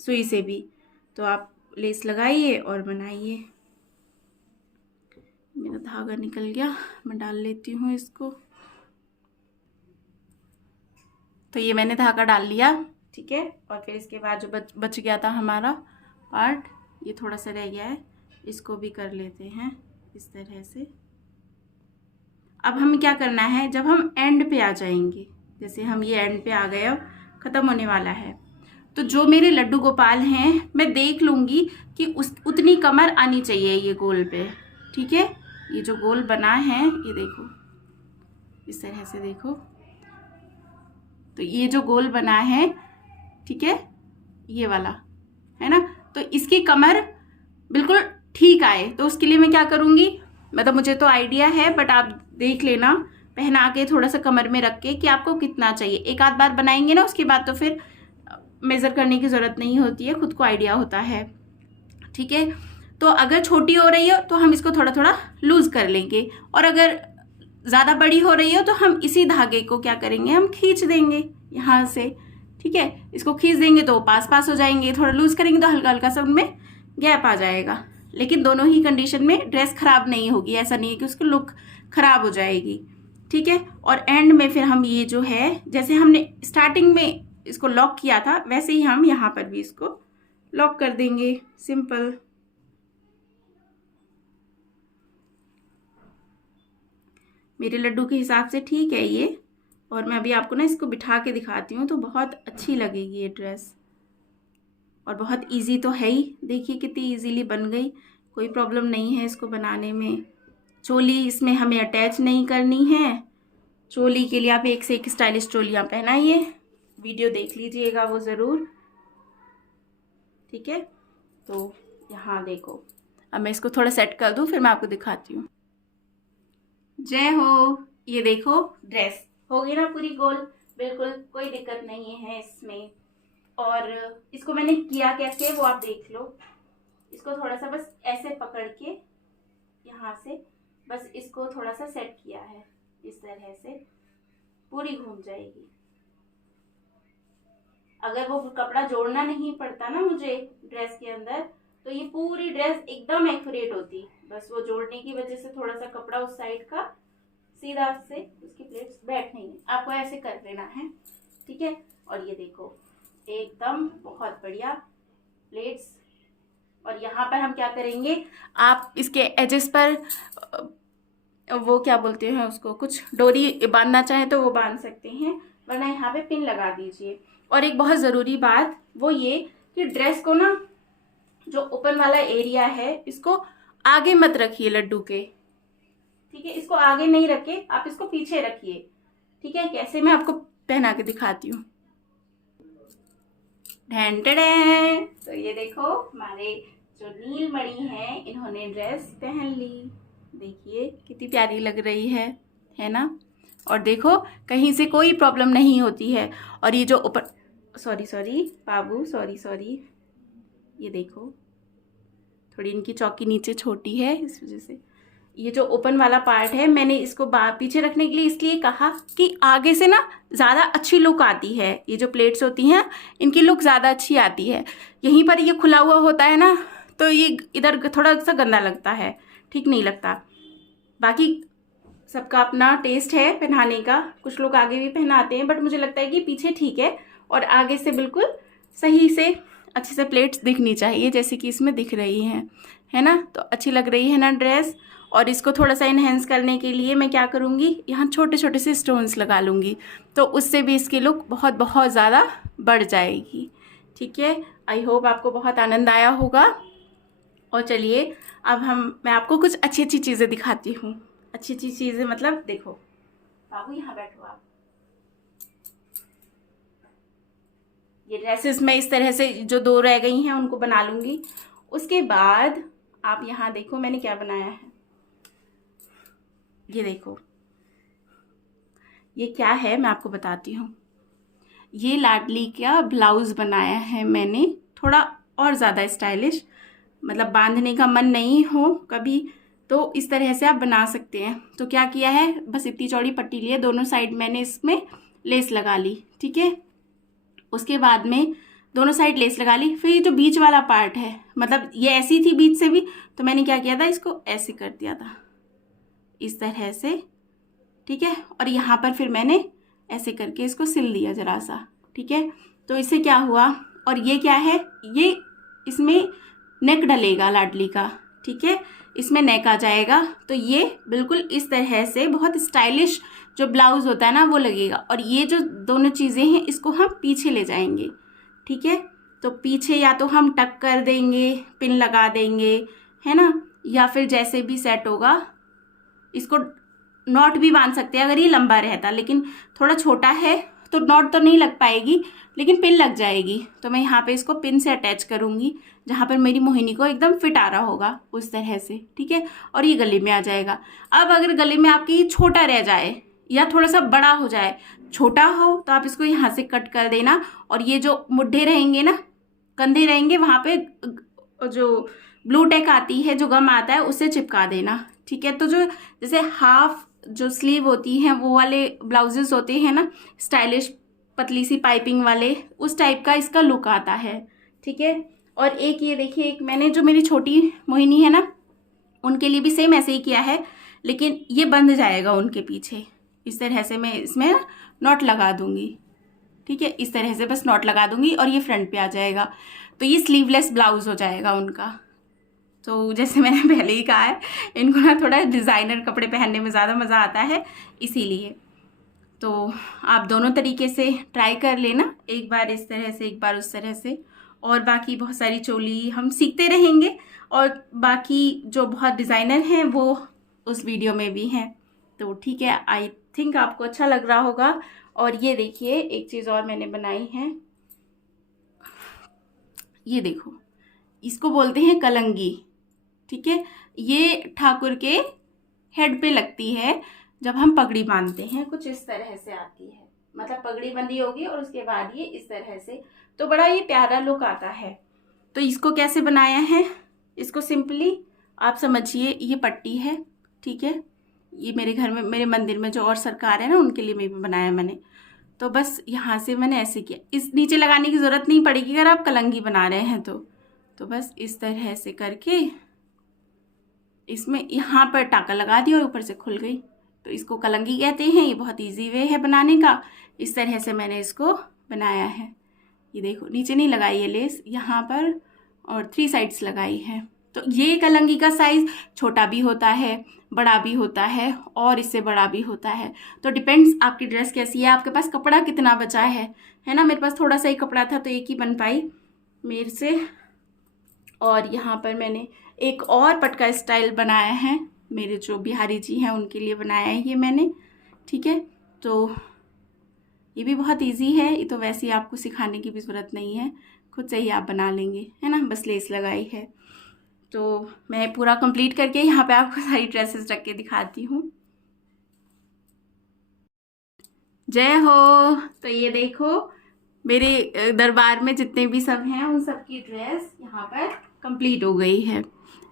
सुई से भी। तो आप लेस लगाइए और बनाइए। मेरा धागा निकल गया, मैं डाल लेती हूँ इसको। तो ये मैंने धागा डाल लिया, ठीक है। और फिर इसके बाद जो बच गया था हमारा पार्ट, ये थोड़ा सा रह गया है, इसको भी कर लेते हैं इस तरह से। अब हमें क्या करना है, जब हम एंड पे आ जाएंगे, जैसे हम ये एंड पे आ गए, अब ख़त्म होने वाला है, तो जो मेरे लड्डू गोपाल हैं मैं देख लूँगी कि उतनी कमर आनी चाहिए ये गोल पे, ठीक है। ये जो गोल बना है ये देखो, इस तरह से देखो, तो ये जो गोल बना है, ठीक है, ये वाला है ना, तो इसकी कमर बिल्कुल ठीक आए, तो उसके लिए मैं क्या करूँगी, मतलब मुझे तो आइडिया है, बट आप देख लेना पहना के थोड़ा सा कमर में रख के कि आपको कितना चाहिए। एक आध बार बनाएंगे ना, उसके बाद तो फिर मेज़र करने की ज़रूरत नहीं होती है, खुद को आइडिया होता है, ठीक है। तो अगर छोटी हो रही हो तो हम इसको थोड़ा थोड़ा लूज़ कर लेंगे, और अगर ज़्यादा बड़ी हो रही हो तो हम इसी धागे को क्या करेंगे, हम खींच देंगे यहाँ से, ठीक है। इसको खींच देंगे तो पास पास हो जाएंगे, थोड़ा लूज़ करेंगे तो हल्का हल्का सा उनमें गैप आ जाएगा। लेकिन दोनों ही कंडीशन में ड्रेस खराब नहीं होगी, ऐसा नहीं है कि उसकी लुक खराब हो जाएगी, ठीक है। और एंड में फिर हम ये जो है, जैसे हमने स्टार्टिंग में इसको लॉक किया था, वैसे ही हम यहाँ पर भी इसको लॉक कर देंगे, सिंपल। मेरे लड्डू के हिसाब से ठीक है ये, और मैं अभी आपको ना इसको बिठा के दिखाती हूँ, तो बहुत अच्छी लगेगी ये ड्रेस, और बहुत इजी तो है ही। देखिए कितनी इजीली बन गई, कोई प्रॉब्लम नहीं है इसको बनाने में। चोली इसमें हमें अटैच नहीं करनी है, चोली के लिए आप एक से एक स्टाइलिश चोलियाँ पहनाइए, वीडियो देख लीजिएगा वो ज़रूर, ठीक है। तो यहाँ देखो, अब मैं इसको थोड़ा सेट कर दूँ, फिर मैं आपको दिखाती हूँ। जय हो, ये देखो ड्रेस हो गई ना पूरी गोल, बिल्कुल कोई दिक्कत नहीं है इसमें। और इसको मैंने किया कैसे वो आप देख लो, इसको थोड़ा सा बस ऐसे पकड़ के यहाँ से बस इसको थोड़ा सा सेट किया है, इस तरह से पूरी घूम जाएगी। अगर वो कपड़ा जोड़ना नहीं पड़ता ना मुझे ड्रेस के अंदर, तो ये पूरी ड्रेस एकदम एक्यूरेट होती, बस वो जोड़ने की वजह से थोड़ा सा कपड़ा उस साइड का सीधा से उसकी प्लेट्स बैठ नहीं है, आपको ऐसे कर लेना है, ठीक है। और ये देखो एकदम बहुत बढ़िया प्लेट्स। और यहाँ पर हम क्या करेंगे, आप इसके एजेस पर वो क्या बोलते हैं उसको, कुछ डोरी बांधना चाहे तो वो बांध सकते हैं, वरना यहाँ पे पिन लगा दीजिए। और एक बहुत ज़रूरी बात वो ये कि ड्रेस को ना जो ओपन वाला एरिया है इसको आगे मत रखिए लड्डू के, ठीक है, इसको आगे नहीं रखे, आप इसको पीछे रखिए, ठीक है। कैसे मैं आपको पहना के दिखाती हूँ। तो ये देखो हमारे जो नीलमणि हैं, इन्होंने ड्रेस पहन ली, देखिए कितनी प्यारी लग रही है ना। और देखो कहीं से कोई प्रॉब्लम नहीं होती है। और ये जो ऊपर सॉरी बाबू सॉरी, ये देखो थोड़ी इनकी चौकी नीचे छोटी है, इस वजह से ये जो ओपन वाला पार्ट है मैंने इसको पीछे रखने के लिए इसलिए कहा कि आगे से ना ज़्यादा अच्छी लुक आती है, ये जो प्लेट्स होती हैं इनकी लुक ज़्यादा अच्छी आती है। यहीं पर ये खुला हुआ होता है ना, तो ये इधर थोड़ा सा गंदा लगता है, ठीक नहीं लगता। बाकी सबका अपना टेस्ट है पहनाने का, कुछ लोग आगे भी पहनाते हैं, बट मुझे लगता है कि पीछे ठीक है और आगे से बिल्कुल सही से अच्छे से प्लेट्स दिखनी चाहिए जैसे कि इसमें दिख रही हैं, है ना। तो अच्छी लग रही है ना ड्रेस। और इसको थोड़ा सा इन्हेंस करने के लिए मैं क्या करूँगी, यहाँ छोटे छोटे से स्टोन्स लगा लूँगी, तो उससे भी इसकी लुक बहुत बहुत ज़्यादा बढ़ जाएगी। ठीक है, आई होप आपको बहुत आनंद आया होगा। और चलिए अब मैं आपको कुछ अच्छी अच्छी चीज़ें दिखाती हूँ। अच्छी अच्छी चीज़ें मतलब देखो, बाबू यहाँ बैठो आप। ये ड्रेसेस मैं इस तरह से जो 2 रह गई हैं उनको बना लूँगी। उसके बाद आप यहाँ देखो मैंने क्या बनाया है, ये देखो ये क्या है मैं आपको बताती हूँ। ये लाडली का ब्लाउज़ बनाया है मैंने, थोड़ा और ज़्यादा स्टाइलिश, मतलब बांधने का मन नहीं हो कभी तो इस तरह से आप बना सकते हैं। तो क्या किया है, बस इतनी चौड़ी पट्टी ली है, दोनों साइड मैंने इसमें लेस लगा ली। ठीक है, उसके बाद में दोनों साइड लेस लगा ली। फिर ये जो बीच वाला पार्ट है, मतलब ये ऐसी थी बीच से भी, तो मैंने क्या किया था, इसको ऐसे कर दिया था इस तरह से। ठीक है, और यहाँ पर फिर मैंने ऐसे करके इसको सिल दिया ज़रा सा। ठीक है, तो इससे क्या हुआ, और ये क्या है, ये इसमें नेक डलेगा लाडली का। ठीक है, इसमें नेक आ जाएगा, तो ये बिल्कुल इस तरह से बहुत स्टाइलिश जो ब्लाउज़ होता है ना वो लगेगा। और ये जो दोनों चीज़ें हैं इसको हम पीछे ले जाएंगे। ठीक है, तो पीछे या तो हम टक कर देंगे, पिन लगा देंगे, है ना, या फिर जैसे भी सेट होगा, इसको नॉट भी बांध सकते हैं अगर ये लंबा रहता, लेकिन थोड़ा छोटा है तो नॉट तो नहीं लग पाएगी लेकिन पिन लग जाएगी। तो मैं यहाँ पे इसको पिन से अटैच करूँगी जहाँ पर मेरी मोहिनी को एकदम फिट आ रहा होगा उस तरह से। ठीक है, और ये गले में आ जाएगा। अब अगर गले में आपके ये छोटा रह जाए या थोड़ा सा बड़ा हो जाए, छोटा हो तो आप इसको यहाँ से कट कर देना, और ये जो मुड्ढे रहेंगे ना, कंधे रहेंगे, वहाँ पे जो ब्लू टेक आती है, जो गम आता है, उससे चिपका देना। ठीक है, तो जो जैसे हाफ जो स्लीव होती हैं वो वाले ब्लाउजेस होते हैं ना स्टाइलिश पतली सी पाइपिंग वाले, उस टाइप का इसका लुक आता है। ठीक है, और एक ये देखिए, एक मैंने जो मेरी छोटी मोहिनी है ना उनके लिए भी सेम ऐसे ही किया है, लेकिन ये बंध जाएगा उनके पीछे। इस तरह से मैं इसमें नॉट लगा दूंगी। ठीक है, इस तरह से बस नॉट लगा दूंगी और ये फ्रंट पे आ जाएगा, तो ये स्लीवलेस ब्लाउज हो जाएगा उनका। तो जैसे मैंने पहले ही कहा है, इनको ना थोड़ा डिज़ाइनर कपड़े पहनने में ज़्यादा मज़ा आता है, इसीलिए। तो आप दोनों तरीके से ट्राई कर लेना, एक बार इस तरह से, एक बार उस तरह से। और बाकी बहुत सारी चोली हम सीखते रहेंगे, और बाकी जो बहुत डिज़ाइनर हैं वो उस वीडियो में भी हैं। तो ठीक है, आई थिंक आपको अच्छा लग रहा होगा। और ये देखिए, एक चीज़ और मैंने बनाई है, ये देखो, इसको बोलते हैं कलंगी। ठीक है, ये ठाकुर के हेड पे लगती है जब हम पगड़ी बांधते हैं, कुछ इस तरह से आती है, मतलब पगड़ी बंधी होगी और उसके बाद ये इस तरह से, तो बड़ा ये प्यारा लुक आता है। तो इसको कैसे बनाया है, इसको सिंपली आप समझिए, ये पट्टी है। ठीक है, ये मेरे घर में, मेरे मंदिर में जो और सरकार है ना उनके लिए मैं भी बनाया मैंने। तो बस यहाँ से मैंने ऐसे किया, इस नीचे लगाने की ज़रूरत नहीं पड़ेगी अगर आप कलंगी बना रहे हैं तो बस इस तरह से करके इसमें यहाँ पर टाका लगा दिया और ऊपर से खुल गई, तो इसको कलंगी कहते हैं। ये बहुत इजी वे है बनाने का। इस तरह से मैंने इसको बनाया है। ये देखो, नीचे नहीं लगाई है लेस, यहाँ पर और 3 साइड्स लगाई है। तो ये कलंगी का साइज़ छोटा भी होता है, बड़ा भी होता है, और इससे बड़ा भी होता है। तो डिपेंड्स आपकी ड्रेस कैसी है, आपके पास कपड़ा कितना बचा है ना। मेरे पास थोड़ा सा ही कपड़ा था तो एक ही बन पाई मेरे से। और यहाँ पर मैंने एक और पटका स्टाइल बनाया है, मेरे जो बिहारी जी हैं उनके लिए बनाया है ये मैंने। ठीक है, तो ये भी बहुत इजी है, ये तो वैसे ही आपको सिखाने की भी ज़रूरत नहीं है, खुद से ही आप बना लेंगे, है ना, बस लेस लगाई है। तो मैं पूरा कंप्लीट करके यहाँ पे आपको सारी ड्रेसेस रख के दिखाती हूँ। जय हो। तो ये देखो, मेरे दरबार में जितने भी सब हैं उन सब की ड्रेस यहाँ पर कंप्लीट हो गई है।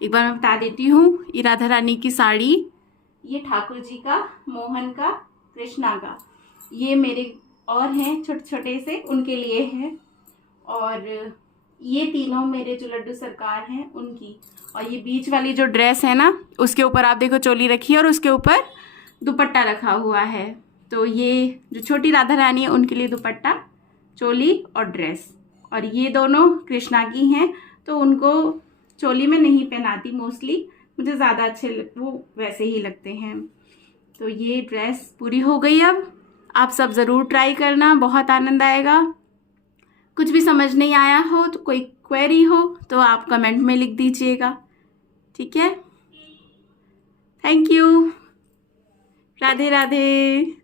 एक बार मैं बता देती हूँ, ये राधा रानी की साड़ी, ये ठाकुर जी का, मोहन का, कृष्णा का, ये मेरे और हैं छोटे छोटे से, उनके लिए हैं। और ये तीनों मेरे जो लड्डू सरकार हैं उनकी। और ये बीच वाली जो ड्रेस है ना, उसके ऊपर आप देखो चोली रखी है और उसके ऊपर दुपट्टा रखा हुआ है। तो ये जो छोटी राधा रानी है उनके लिए दुपट्टा, चोली और ड्रेस। और ये दोनों कृष्णा की हैं, तो उनको चोली में नहीं पहनाती मोस्टली, मुझे ज़्यादा अच्छे वो वैसे ही लगते हैं। तो ये ड्रेस पूरी हो गई। अब आप सब ज़रूर ट्राई करना, बहुत आनंद आएगा। कुछ भी समझ नहीं आया हो तो कोई क्वेरी हो तो आप कमेंट में लिख दीजिएगा, ठीक है। Thank you. राधे राधे।